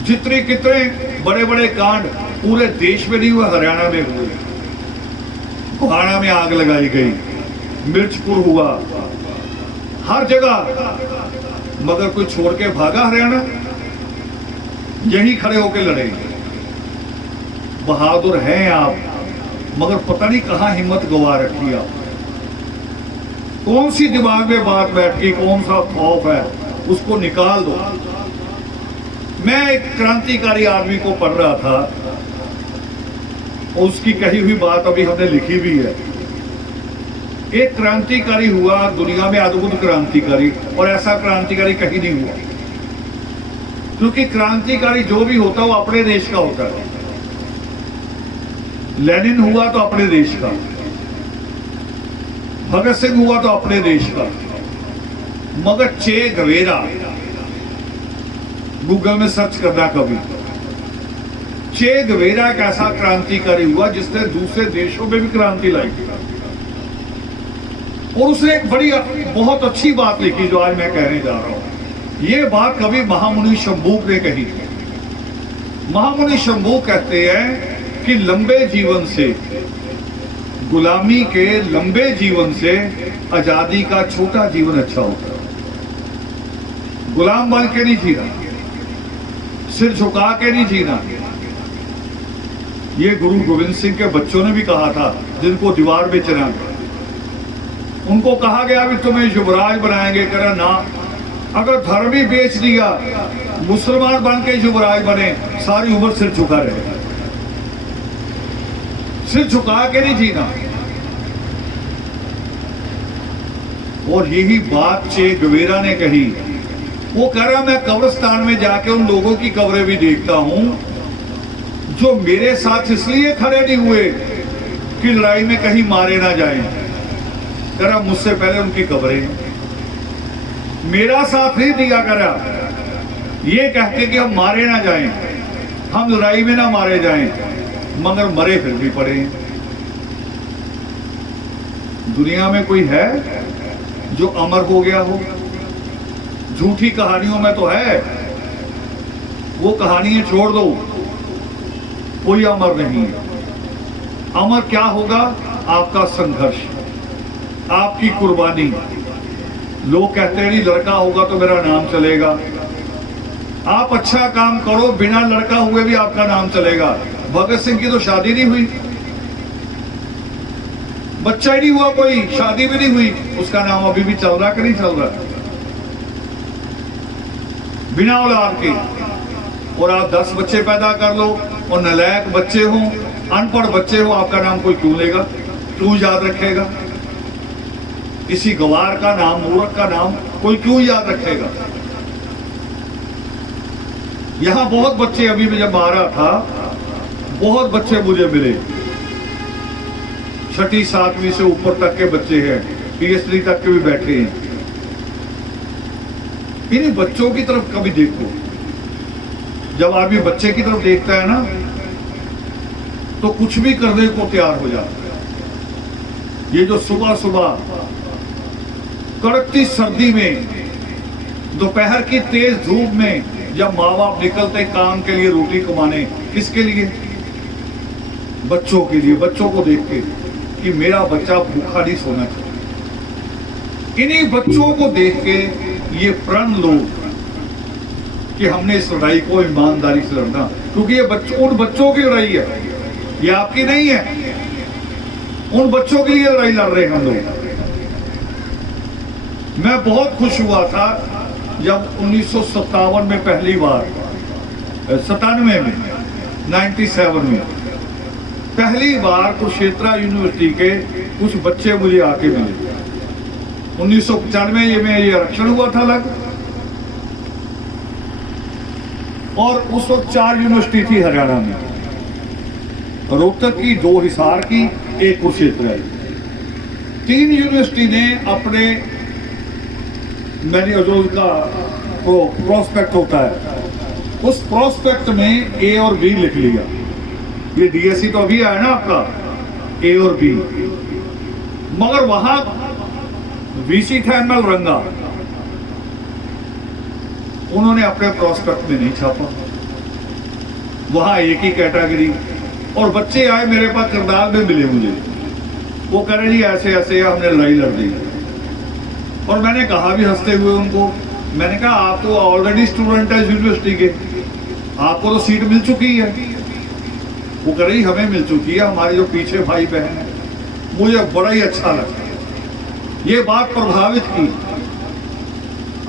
जितने कितने बड़े बड़े कांड पूरे देश में नहीं हुए, हरियाणा में हुए। बुहाना में आग लगाई गई, मिर्चपुर हुआ, हर जगह। मगर कोई छोड़ के भागा हरियाणा? यही खड़े होकर लड़े। बहादुर हैं आप, मगर पता नहीं कहां हिम्मत गवा रखी आप। कौन सी दिमाग में बात बैठ गई, कौन सा खौफ है, उसको निकाल दो। मैं एक क्रांतिकारी आदमी को पढ़ रहा था, उसकी कही हुई बात अभी हमने लिखी भी है। एक क्रांतिकारी हुआ दुनिया में, अद्भुत क्रांतिकारी, और ऐसा क्रांतिकारी कहीं नहीं हुआ। क्योंकि क्रांतिकारी जो भी होता है वो अपने देश का होता है। लेनिन हुआ तो अपने देश का, भगत सिंह हुआ तो अपने देश का। मगर चे गवेरा, गूगल में सर्च करना कभी, चे गवेरा एक ऐसा क्रांतिकारी हुआ जिसने दूसरे देशों में भी क्रांति लाई। और उसने एक बड़ी बहुत अच्छी बात लिखी जो आज मैं कहने जा रहा हूं। ये बात कभी महामुनि शंभूक ने कही थी। महामुनि शंभूक कहते हैं कि लंबे जीवन से, गुलामी के लंबे जीवन से आजादी का छोटा जीवन अच्छा होता है। गुलाम बन के नहीं जीना, सिर झुका के नहीं जीना। ये गुरु गोविंद सिंह के बच्चों ने भी कहा था, जिनको दीवार पे चढ़ा गया। उनको कहा गया भी तुम्हें युवराज बनाएंगे, करा ना। अगर धर्म ही बेच दिया, मुसलमान बन के युवराज बने, सारी उम्र सिर झुका रहे। सिर झुका के नहीं जीना। और यही बात चे गवेरा ने कही। वो कह रहा मैं कब्रिस्तान में जाके उन लोगों की कब्रें भी देखता हूं जो मेरे साथ इसलिए खड़े नहीं हुए कि लड़ाई में कहीं मारे ना जाएं। कह रहा मुझसे पहले उनकी कब्रें, मेरा साथ नहीं दिया करा ये कहते कि हम मारे ना जाएं, हम लड़ाई में ना मारे जाएं, मगर मरे फिर भी पड़े। दुनिया में कोई है जो अमर हो गया हो? झूठी कहानियों में तो है, वो कहानियां छोड़ दो, कोई अमर नहीं है। अमर क्या होगा? आपका संघर्ष, आपकी कुर्बानी। लोग कहते हैं नहीं लड़का होगा तो मेरा नाम चलेगा। आप अच्छा काम करो, बिना लड़का हुए भी आपका नाम चलेगा। भगत सिंह की तो शादी नहीं हुई, बच्चा ही नहीं हुआ, कोई शादी भी नहीं हुई, उसका नाम अभी भी चल रहा कि नहीं चल रहा? बिना औलाद के। और आप 10 बच्चे पैदा कर लो और नालायक बच्चे हो, अनपढ़ बच्चे हो, आपका नाम कोई क्यों लेगा, क्यों याद रखेगा? किसी गवार का नाम, मूर्ख का नाम कोई क्यों याद रखेगा? यहां बहुत बच्चे, अभी मैं जब आ रहा था, बहुत बच्चे मुझे मिले, 6ठी 7वीं से ऊपर तक के बच्चे हैं, PhD तक के भी बैठे हैं। इन बच्चों की तरफ कभी देखो। जब आदमी बच्चे की तरफ देखता है ना, तो कुछ भी करने को तैयार हो जाता है। ये जो सुबह सुबह कड़कती सर्दी में, दोपहर की तेज धूप में, जब माँ बाप निकलते काम के लिए, रोटी कमाने, किसके लिए? बच्चों के लिए। बच्चों को देख के कि मेरा बच्चा भूखा नहीं सोना चाहिए। इन्हीं बच्चों को देख के ये प्रण लो कि हमने इस लड़ाई को ईमानदारी से लड़ना, क्योंकि ये उन बच्चों की लड़ाई है, ये आपकी नहीं है। उन बच्चों के लिए लड़ाई लड़ रहे हैं हम लोग। मैं बहुत खुश हुआ था जब 1957 में पहली बार, 97 में, 97 में पहली बार कुरुक्षेत्र यूनिवर्सिटी के कुछ बच्चे मुझे आके मिले। 1995 में ये आरक्षण हुआ था अलग, और उस वक्त 4 यूनिवर्सिटी थी हरियाणा में, रोहतक की, 2 हिसार की, 1 कुरुक्षेत्र है। 3 यूनिवर्सिटी ने अपने मैन्यूअल का प्रोस्पेक्ट होता है, उस प्रोस्पेक्ट में ए और बी लिख लिया। ये डीएससी तो अभी आया ना आपका, ए और बी, मगर वहां वीसी था एमएल रंगा, उन्होंने अपने प्रोस्पेक्ट में नहीं छापा, वहां एक ही कैटेगरी। और बच्चे आए मेरे पास, करनाल में मिले मुझे, वो कह रहे जी ऐसे ऐसे हमने लड़ाई लड़ दी। और मैंने कहा भी हंसते हुए उनको, मैंने कहा आप तो ऑलरेडी स्टूडेंट है यूनिवर्सिटी के, आपको तो सीट मिल चुकी है। वो कह रही हमें मिल चुकी है, हमारे जो पीछे भाई बहन है। मुझे बड़ा ही अच्छा लगा, ये बात प्रभावित की।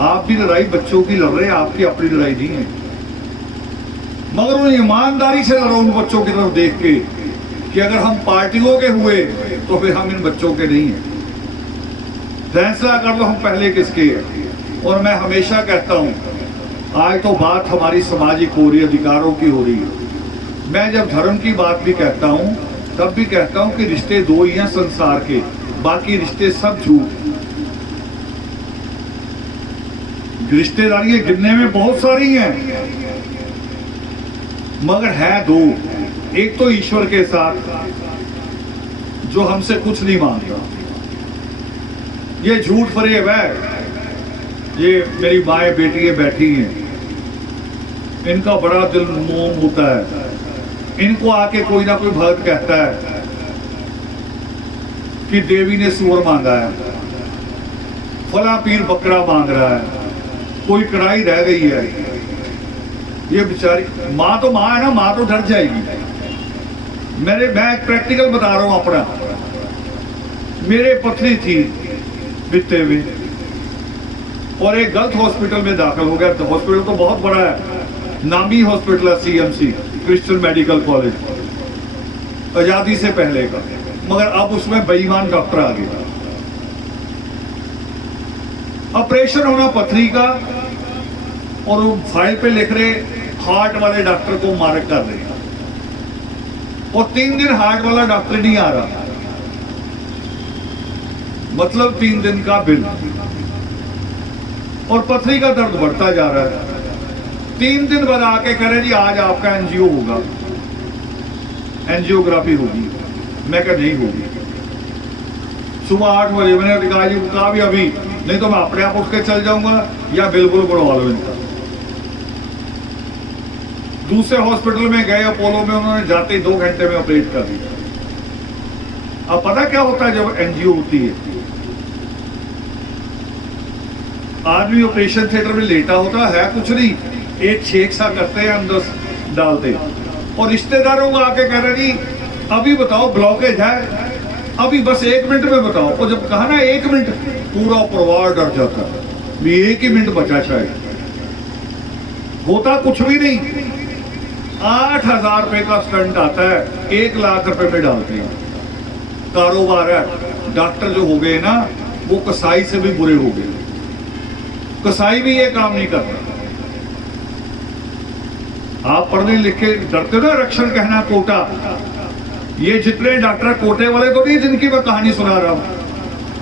आप भी लड़ाई बच्चों की लड़ रहे हैं, आपकी अपनी लड़ाई नहीं है, मगर उन्हें ईमानदारी से लड़ो उन बच्चों की तरफ देख के कि अगर हम पार्टियों के हुए तो फिर हम इन बच्चों के नहीं हैं। फैसला कर लो हम पहले किसके हैं। और मैं हमेशा कहता हूं, आज तो बात हमारी सामाजिक हो रही है, अधिकारों की हो रही है। मैं जब धर्म की बात भी कहता हूं तब भी कहता हूं कि रिश्ते 2 ही हैं संसार के, बाकी रिश्ते सब झूठ। रिश्तेदारियां गिनने में बहुत सारी हैं, मगर है 2। एक तो ईश्वर के साथ जो हमसे कुछ नहीं मांगता, ये झूठ फरेब है। ये मेरी माएँ बेटियां बैठी हैं, इनका बड़ा दिल मोम होता है, इनको आके कोई ना कोई भक्त कहता है कि देवी ने सूअर मांगा है, फला पीर बकरा मांग रहा है, कोई कढ़ाई रह गई है। ये बेचारी माँ तो माँ है ना, माँ तो डर जाएगी। मैं एक प्रैक्टिकल बता रहा हूं अपना। मेरे पथरी थी बित्ते में और एक गलत हॉस्पिटल में दाखिल हो गया। तो हॉस्पिटल तो बहुत बड़ा है, नामी हॉस्पिटल है, सीएमसी, क्रिश्चियन मेडिकल कॉलेज, आजादी से पहले का, मगर अब उसमें बेईमान डॉक्टर आ गया। ऑपरेशन होना पथरी का, और वो फाइल पे लिख रहे हार्ट वाले डॉक्टर को मार्क कर रहे हैं, और 3 दिन हार्ट वाला डॉक्टर नहीं आ रहा, मतलब 3 दिन का बिल, और पथरी का दर्द बढ़ता जा रहा है। 3 दिन बाद आके कह रहे जी आज आपका एनजीओ होगा, एंजियोग्राफी होगी। मैं कहा नहीं होगी। सुबह 8 बजे मैंने कहा भी अभी नहीं तो मैं अपने आप उठ के चल जाऊंगा, या बिल्कुल बढ़वा लो इनका। दूसरे हॉस्पिटल में गए अपोलो में, उन्होंने जाते ही 2 घंटे में ऑपरेट कर दिया। अब पता क्या होता है जब एनजीओ होती है, आदमी ऑपरेशन थिएटर में लेटा होता है कुछ नहीं, एक छेक सा करते हैं अंदर डालते, और रिश्तेदारों को आके कह रहे जी अभी बताओ ब्लॉकेज है, अभी बस 1 मिनट में बताओ। और जब कहा ना 1 मिनट, पूरा परिवार डर जाता है, भी 1 ही मिनट बचा, शायद होता कुछ भी नहीं। 8,000 रुपए का स्टंट आता है, 1 लाख रुपए में डालते हैं। कारोबार है। डॉक्टर जो हो गए ना, वो कसाई से भी बुरे हो गए। कसाई भी ये काम नहीं करता। आप पढ़ने लिखे डरते हो ना, आरक्षण कहना कोटा, ये जितने डॉक्टर कोटे वाले तो नहीं जिनकी मैं कहानी सुना रहा हूं,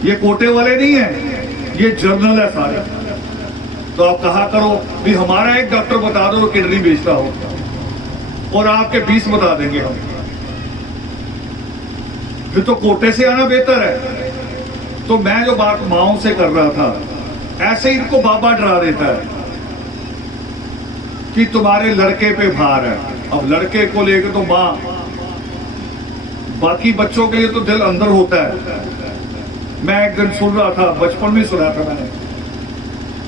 ये कोटे वाले नहीं है, ये जर्नल है सारे। तो आप कहा करो भी हमारा एक डॉक्टर बता दो किडनी बेचता हो, और आपके 20 बता देंगे हम, फिर तो कोटे से आना बेहतर है। तो मैं जो बात माओ से कर रहा था, ऐसे इनको बाबा डरा देता है कि तुम्हारे लड़के पे भार है। अब लड़के को लेकर तो माँ बाकी बच्चों के लिए तो दिल अंदर होता है। मैं एक दिन सुन रहा था, बचपन में सुना था मैंने,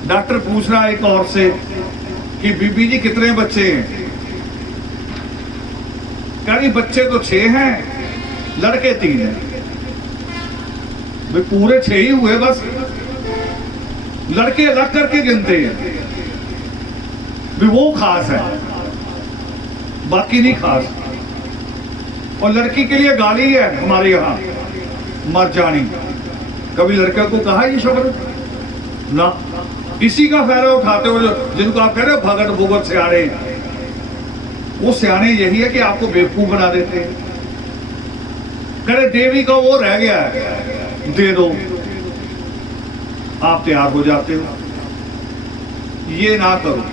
डॉक्टर पूछ रहा है एक और से कि बीबी जी कितने बच्चे हैं? कह रही बच्चे तो 6 हैं, लड़के 3 हैं। वे पूरे 6 ही हुए, बस लड़के अलग करके गिनते हैं भी वो खास है, बाकी नहीं खास। और लड़की के लिए गाली है हमारे यहाँ, मर जानी। कभी लड़के को कहा ये शब्द ना? इसी का फायदा उठाते हो जिनको आप कह रहे हो भगत भुगत सियाने, वो सियाने यही है कि आपको बेवकूफ बना देते हैं। करे देवी का वो रह गया है, दे दो, आप तैयार हो जाते हो। ये ना करो,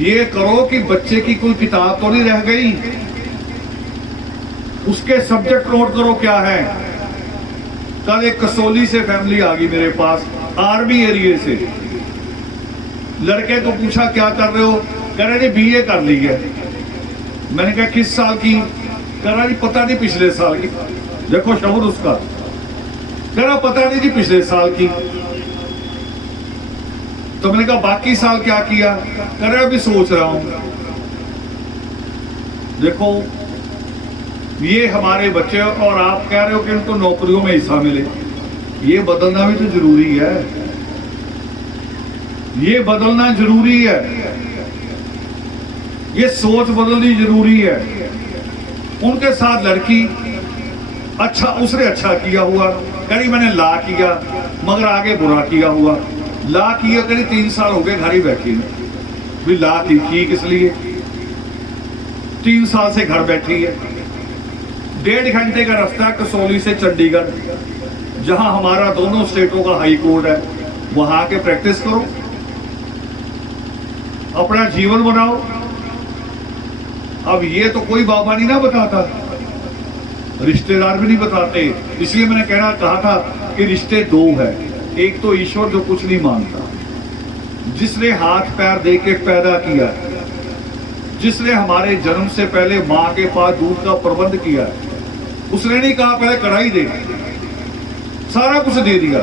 ये करो कि बच्चे की कोई किताब तो नहीं रह गई, उसके सब्जेक्ट नोट करो क्या है। कल एक कसौली से फैमिली आ गई मेरे पास, आर्मी एरिया से। लड़के को पूछा क्या कर रहे हो? कह रहे जी बीए कर ली है। मैंने कहा किस साल की? कह रहा जी पता नहीं, पिछले साल की। देखो शब्द उसका, कह रहा पता नहीं जी पिछले साल की। तो मैंने कहा बाकी साल क्या किया? कह रहा अभी सोच रहा हूं। देखो ये हमारे बच्चे, और आप कह रहे हो कि उनको नौकरियों में हिस्सा मिले, ये बदलना भी तो जरूरी है, ये बदलना जरूरी है, ये सोच बदलनी जरूरी है। उनके साथ लड़की अच्छा, उसने अच्छा किया हुआ, कहीं मैंने ला किया मगर आगे बुरा किया हुआ। ला किया कहीं 3 साल हो गए घर ही बैठी भी, ला की किस लिए? 3 साल से घर बैठी है। 1.5 घंटे का रास्ता कसौली से चंडीगढ़, जहां हमारा दोनों स्टेटों का हाई कोर्ट है, वहां आके प्रैक्टिस करो, अपना जीवन बनाओ। अब ये तो कोई बाबा नहीं ना बताता, रिश्तेदार भी नहीं बताते। इसलिए मैंने कहा था कि रिश्ते 2 है, एक तो ईश्वर जो कुछ नहीं मानता, जिसने हाथ पैर दे के पैदा किया, जिसने हमारे जन्म से पहले मां के पास दूध का प्रबंध किया, उसने नहीं कहा पहले कढ़ाई दे, सारा कुछ दे दिया।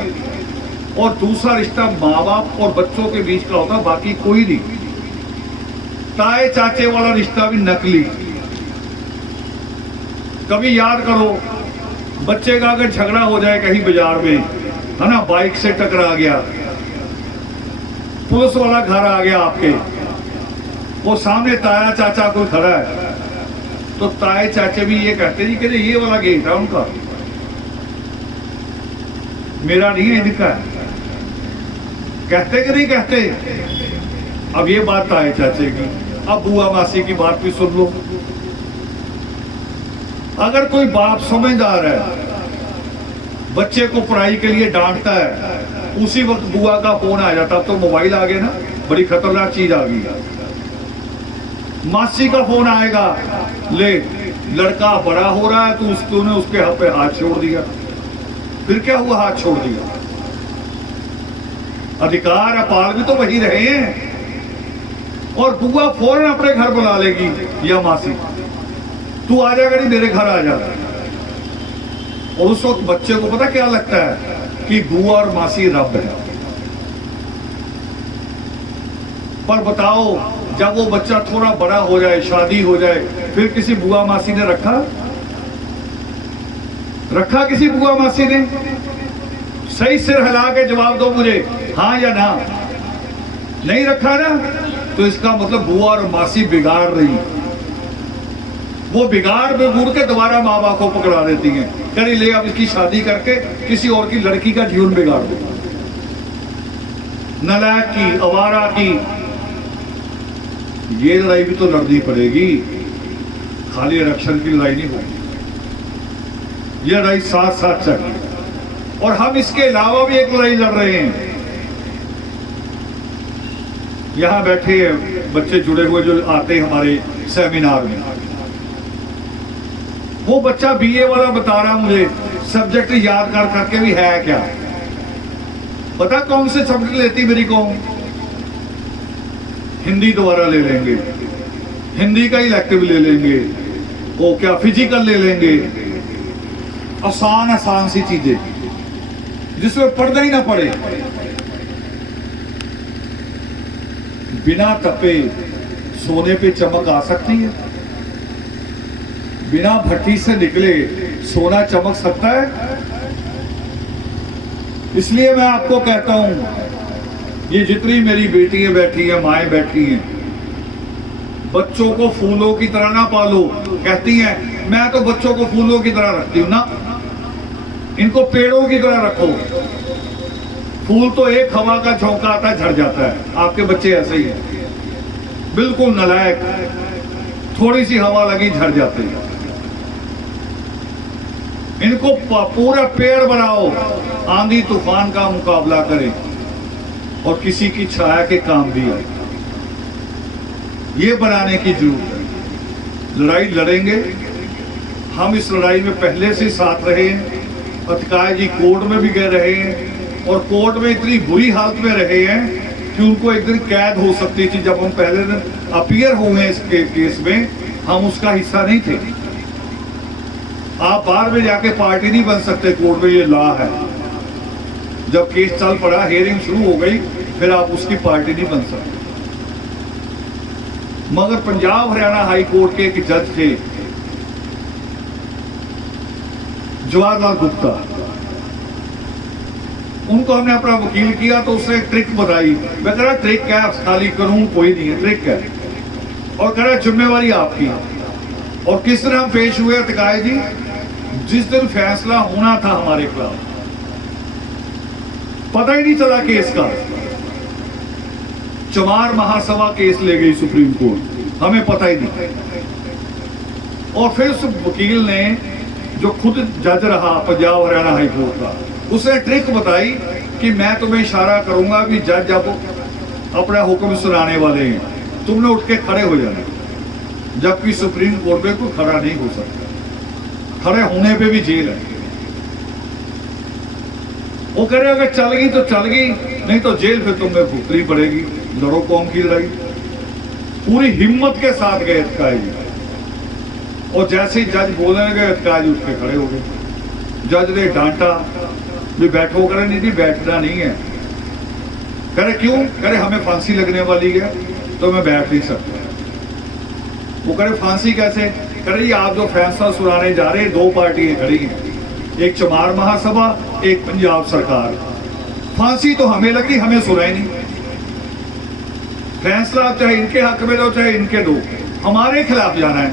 और दूसरा रिश्ता माँ बाप और बच्चों के बीच का होता, बाकी कोई नहीं। ताए चाचे वाला रिश्ता भी नकली। कभी याद करो, बच्चे का अगर झगड़ा हो जाए कहीं बाजार में, है ना, बाइक से टकरा गया, पुलिस वाला घर आ गया आपके, वो सामने ताया चाचा कोई खड़ा है, तो ताए चाचे भी ये कहते जी कि ये वाला गेट है उनका, मेरा नहीं है, इनका है। कहते कि नहीं कहते? अब ये बात ताए चाचे की, अब बुआ मासी की बात भी सुन लो। अगर कोई बाप समझदार है, बच्चे को पढ़ाई के लिए डांटता है, उसी वक्त बुआ का फोन आ जाता। अब तो मोबाइल आ गया ना, बड़ी खतरनाक चीज आ गई। मासी का फोन आएगा, ले लड़का बड़ा हो रहा है, तो तूने उसके हाथ पे हाथ छोड़ दिया। फिर क्या हुआ? हाथ छोड़ दिया। अधिकार अपाल भी तो वही रहे हैं। और बुआ फौरन अपने घर बुला लेगी, या मासी तू आ जाएगा, नहीं मेरे घर आ जा। और उस वक्त बच्चे को पता क्या लगता है कि बुआ और मासी रब है। पर बताओ, जब वो बच्चा थोड़ा बड़ा हो जाए, शादी हो जाए, फिर किसी बुआ मासी ने रखा किसी बुआ मासी ने? सही सिर हिला के जवाब दो मुझे, हाँ या ना। नहीं रखा ना, तो इसका मतलब बुआ और मासी बिगाड़ रही, वो बिगाड़ के दोबारा माँ बाप को पकड़ा देती हैं। करी ले अब इसकी शादी करके किसी और की लड़की का जीवन बिगाड़ दो। नालायक की, आवारा की, ये लड़ाई भी तो लड़नी पड़ेगी, खाली आरक्षण की लड़ाई नहीं होगी। ये लड़ाई साथ साथ चलेगी। और हम इसके अलावा भी एक लड़ाई लड़ रहे हैं। यहां बैठे हैं बच्चे जुड़े हुए जो आते हैं हमारे सेमिनार में। वो बच्चा बीए वाला बता रहा मुझे, सब्जेक्ट याद कर करके भी है क्या पता कौन से सब्जेक्ट लेती मेरी कौन? हिंदी दोबारा ले लेंगे, हिंदी का इलेक्टिव ले लेंगे, वो क्या फिजिकल ले लेंगे, आसान आसान सी चीजें जिसमें पढ़ना ही ना पड़े। बिना तपे सोने पे चमक आ सकती है? बिना भट्टी से निकले सोना चमक सकता है? इसलिए मैं आपको कहता हूं, ये जितनी मेरी बेटियां बैठी हैं, माएं बैठी हैं, बच्चों को फूलों की तरह ना पालो। कहती हैं मैं तो बच्चों को फूलों की तरह रखती हूं ना, इनको पेड़ों की तरह रखो। फूल तो एक हवा का झोंका आता है, झड़ जाता है। आपके बच्चे ऐसे ही हैं, बिल्कुल नालायक, थोड़ी सी हवा लगी झड़ जाते हैं। इनको पूरा पेड़ बनाओ, आंधी तूफान का मुकाबला करें और किसी की छाया के काम भी आए। ये बनाने की जरूरत है। लड़ाई लड़ेंगे, हम इस लड़ाई में पहले से साथ रहे हैं। अतिकाय जी कोर्ट में भी गए रहे हैं और कोर्ट में इतनी बुरी हालत में रहे हैं कि उनको एक दिन कैद हो सकती थी। जब हम पहले दिन अपीयर हुए इस केस में, हम उसका हिस्सा नहीं थे। आप बाहर में जाके पार्टी नहीं बन सकते, कोर्ट में ये लॉ है। जब केस चल पड़ा, हियरिंग शुरू हो गई, फिर आप उसकी पार्टी नहीं बन सकते। मगर पंजाब हरियाणा हाई कोर्ट के एक जज थे, जवाहरलाल गुप्ता, उनको हमने अपना वकील किया तो उसने एक ट्रिक बताई। मैं कह रहा ट्रिक क्या है, खाली कानून कोई नहीं है, ट्रिक है। और कह रहा जिम्मेवारी आपकी। और किस तरह हम पेश हुए अतिकाय जी, जिस दिन फैसला होना था हमारे खिलाफ, पता ही नहीं चला केस का। चमार महासभा केस ले गई सुप्रीम कोर्ट, हमें पता ही नहीं। और फिर उस वकील ने, जो खुद जज रहा पंजाब हरियाणा हाई कोर्ट का, उसने ट्रिक बताई कि मैं तुम्हें इशारा करूंगा कि जज जब अपना हुक्म सुनाने वाले हैं, तुमने उठ के खड़े हो जाना। जबकि सुप्रीम कोर्ट में कोई खड़ा नहीं हो सकता, खड़े होने पे भी जेल है। वो कह रहे अगर चल गई तो चल गई, नहीं तो जेल फिर तुम्हें भुगतनी पड़ेगी। लड़ो कौम की लड़ाई। पूरी हिम्मत के साथ गए अतिकाय जी, और जैसे ही जज बोलने लगे अतिकाय जी उठ के खड़े हो गए। जज ने डांटा भी बैठो, करे नहीं, बैठना नहीं है। करे क्यों? करे हमें फांसी लगने वाली है तो मैं बैठ नहीं सकता। वो करे फांसी कैसे? करे आप जो फैसला सुनाने जा रहे हैं, दो पार्टियां खड़ी हैं, एक चमार महासभा, एक पंजाब सरकार। फांसी तो हमें लग रही, हमें सुनाई नहीं। फैसला चाहे इनके हक में दो चाहे इनके दो, हमारे खिलाफ जाना है,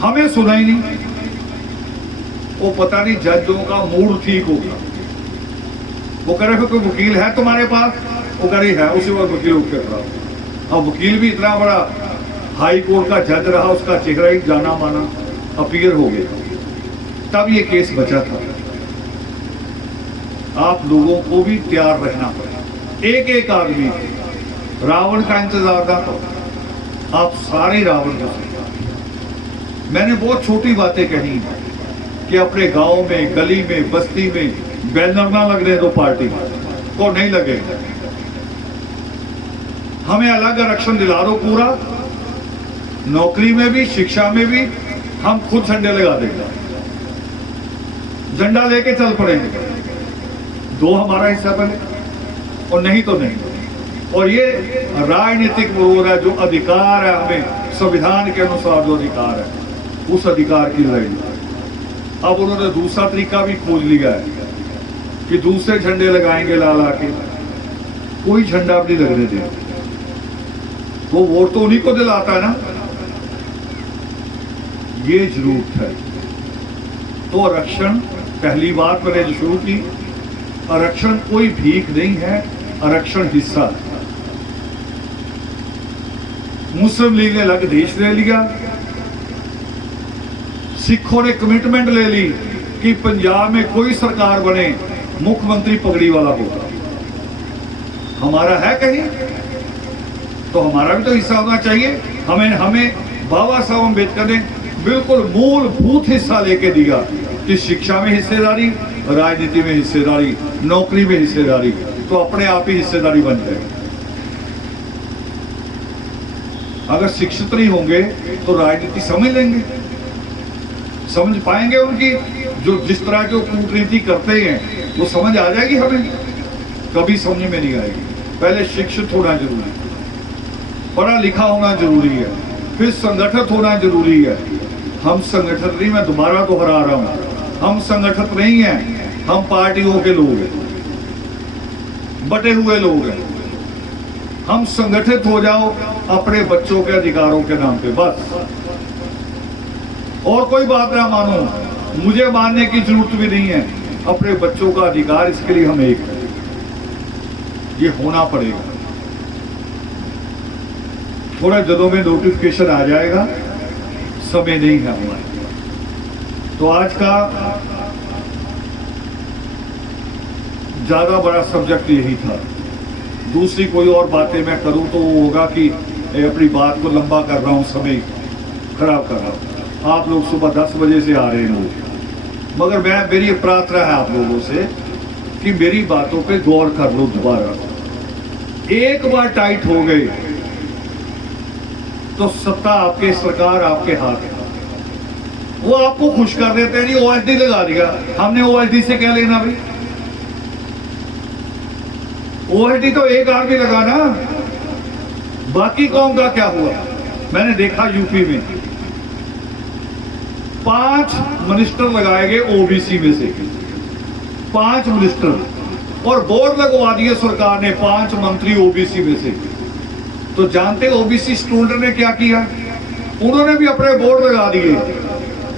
हमें सुनाई नहीं। वो पता नहीं जजों का मूड ठीक होगा। वो कह रहे फिर कोई वकील है तुम्हारे पास? वो कह रही है। उसी वक्त वकील उठ के खड़ा। अब वकील भी इतना बड़ा हाई कोर्ट का जज रहा, उसका चेहरा ही जाना माना अपीयर हो गया। तब ये केस बचा था। आप लोगों को भी तैयार रहना पड़ेगा। एक एक आदमी, रावण का इंतजार ना करो, आप सारे रावण हो सकते। मैंने बहुत छोटी बातें कही कि अपने गांव में, गली में, बस्ती में बैनर ना लगने दो, पार्टी को नहीं लगेगा। हमें अलग आरक्षण दिला दो पूरा, नौकरी में भी, शिक्षा में भी हम खुद झंडे लगा देंगे, झंडा लेके चल पड़ेंगे। दो हमारा हिस्सा बने और नहीं तो नहीं। और ये राजनीतिक वो है, जो अधिकार है हमें संविधान के अनुसार जो अधिकार है, उस अधिकार की लड़ाई। अब उन्होंने दूसरा तरीका भी खोज लिया है कि दूसरे झंडे लगाएंगे ला ला के, कोई झंडा भी नहीं लगने दें। वो वोट तो उन्हीं को दिलाता है ना, ये जरूरत है। तो आरक्षण, पहली बात मैंने जो शुरू की, आरक्षण कोई भीख नहीं है, आरक्षण हिस्सा है। मुस्लिम लीग ने अलग देश ले लिया, सिखों ने कमिटमेंट ले ली कि पंजाब में कोई सरकार बने मुख्यमंत्री पगड़ी वाला होगा। हमारा है कहीं तो हमारा भी तो हिस्सा होना चाहिए। हमें बाबा साहब अम्बेडकर ने बिल्कुल मूलभूत हिस्सा लेके दिया कि शिक्षा में हिस्सेदारी, राजनीति में हिस्सेदारी, नौकरी में हिस्सेदारी, तो अपने आप ही हिस्सेदारी बन जाएगी। अगर शिक्षित नहीं होंगे तो राजनीति समझ लेंगे, समझ पाएंगे उनकी जो जिस तरह के वो कूटनीति करते हैं वो समझ आ जाएगी हमें? कभी समझ में नहीं आएगी। पहले शिक्षित होना जरूरी है, पढ़ा लिखा होना जरूरी है, फिर संगठित होना जरूरी है। हम संगठित नहीं, मैं दोबारा दोहरा रहा हूं, हम संगठित नहीं हैं, हम पार्टियों के लोग हैं, बटे हुए लोग हैं। हम संगठित हो जाओ अपने बच्चों के अधिकारों के नाम पे, बस। और कोई बात ना मानो, मुझे मानने की जरूरत भी नहीं है। अपने बच्चों का अधिकार, इसके लिए हम एक हैं, ये होना पड़ेगा। थोड़ा जल्दों में नोटिफिकेशन आ जाएगा, समय नहीं है हमारे। तो आज का ज्यादा बड़ा सब्जेक्ट यही था। दूसरी कोई और बातें मैं करूं तो वो होगा कि अपनी बात को लंबा कर रहा हूं, समय खराब कर रहा हूं। आप लोग सुबह 10 बजे से आ रहे हैं लोग, मगर मेरी प्रार्थना है आप लोगों से कि मेरी बातों पे गौर कर लो दोबारा। एक बार टाइट हो गए तो सत्ता आपके, सरकार आपके हाथ है। वो आपको खुश कर देते हैं, नहीं ओएसडी लगा दिया, हमने ओएसडी से क्या लेना भाई? ओएसडी तो एक आदमी लगा ना, बाकी कौन का क्या हुआ? मैंने देखा यूपी में 5 मिनिस्टर लगाए गए ओबीसी में से, 5 मिनिस्टर, और बोर्ड लगवा दिए सरकार ने 5 मंत्री ओबीसी में से। तो जानते ओबीसी स्टूडेंट ने क्या किया? उन्होंने भी अपने बोर्ड लगा दिए।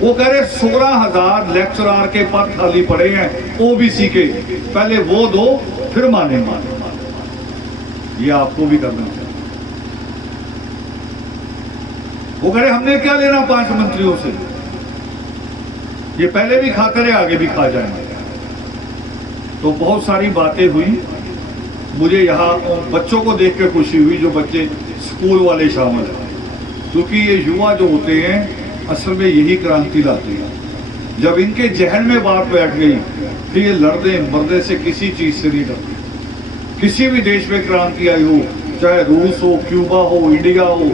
वो कह रहे 16,000 लेक्चरर के पद खाली पड़े हैं ओबीसी के, पहले वो दो फिर मानेंगे। ये आपको भी करना चाहिए। वो कह रहे हमने क्या लेना 5 मंत्रियों से, ये पहले भी खाते रहे, आगे भी खा जाएंगे। तो बहुत सारी बातें हुई। मुझे यहाँ बच्चों को देख कर खुशी हुई, जो बच्चे स्कूल वाले शामिल हैं, क्योंकि ये युवा जो होते हैं असल में यही क्रांति लाते हैं। जब इनके जहन में बात बैठ गई कि ये लड़ने मरने से किसी चीज से नहीं डरते। किसी भी देश में क्रांति आई हो, चाहे रूस हो, क्यूबा हो, इंडिया हो,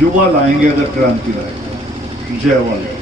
युवा लाएंगे अगर क्रांति लाएंगे। जय वाले।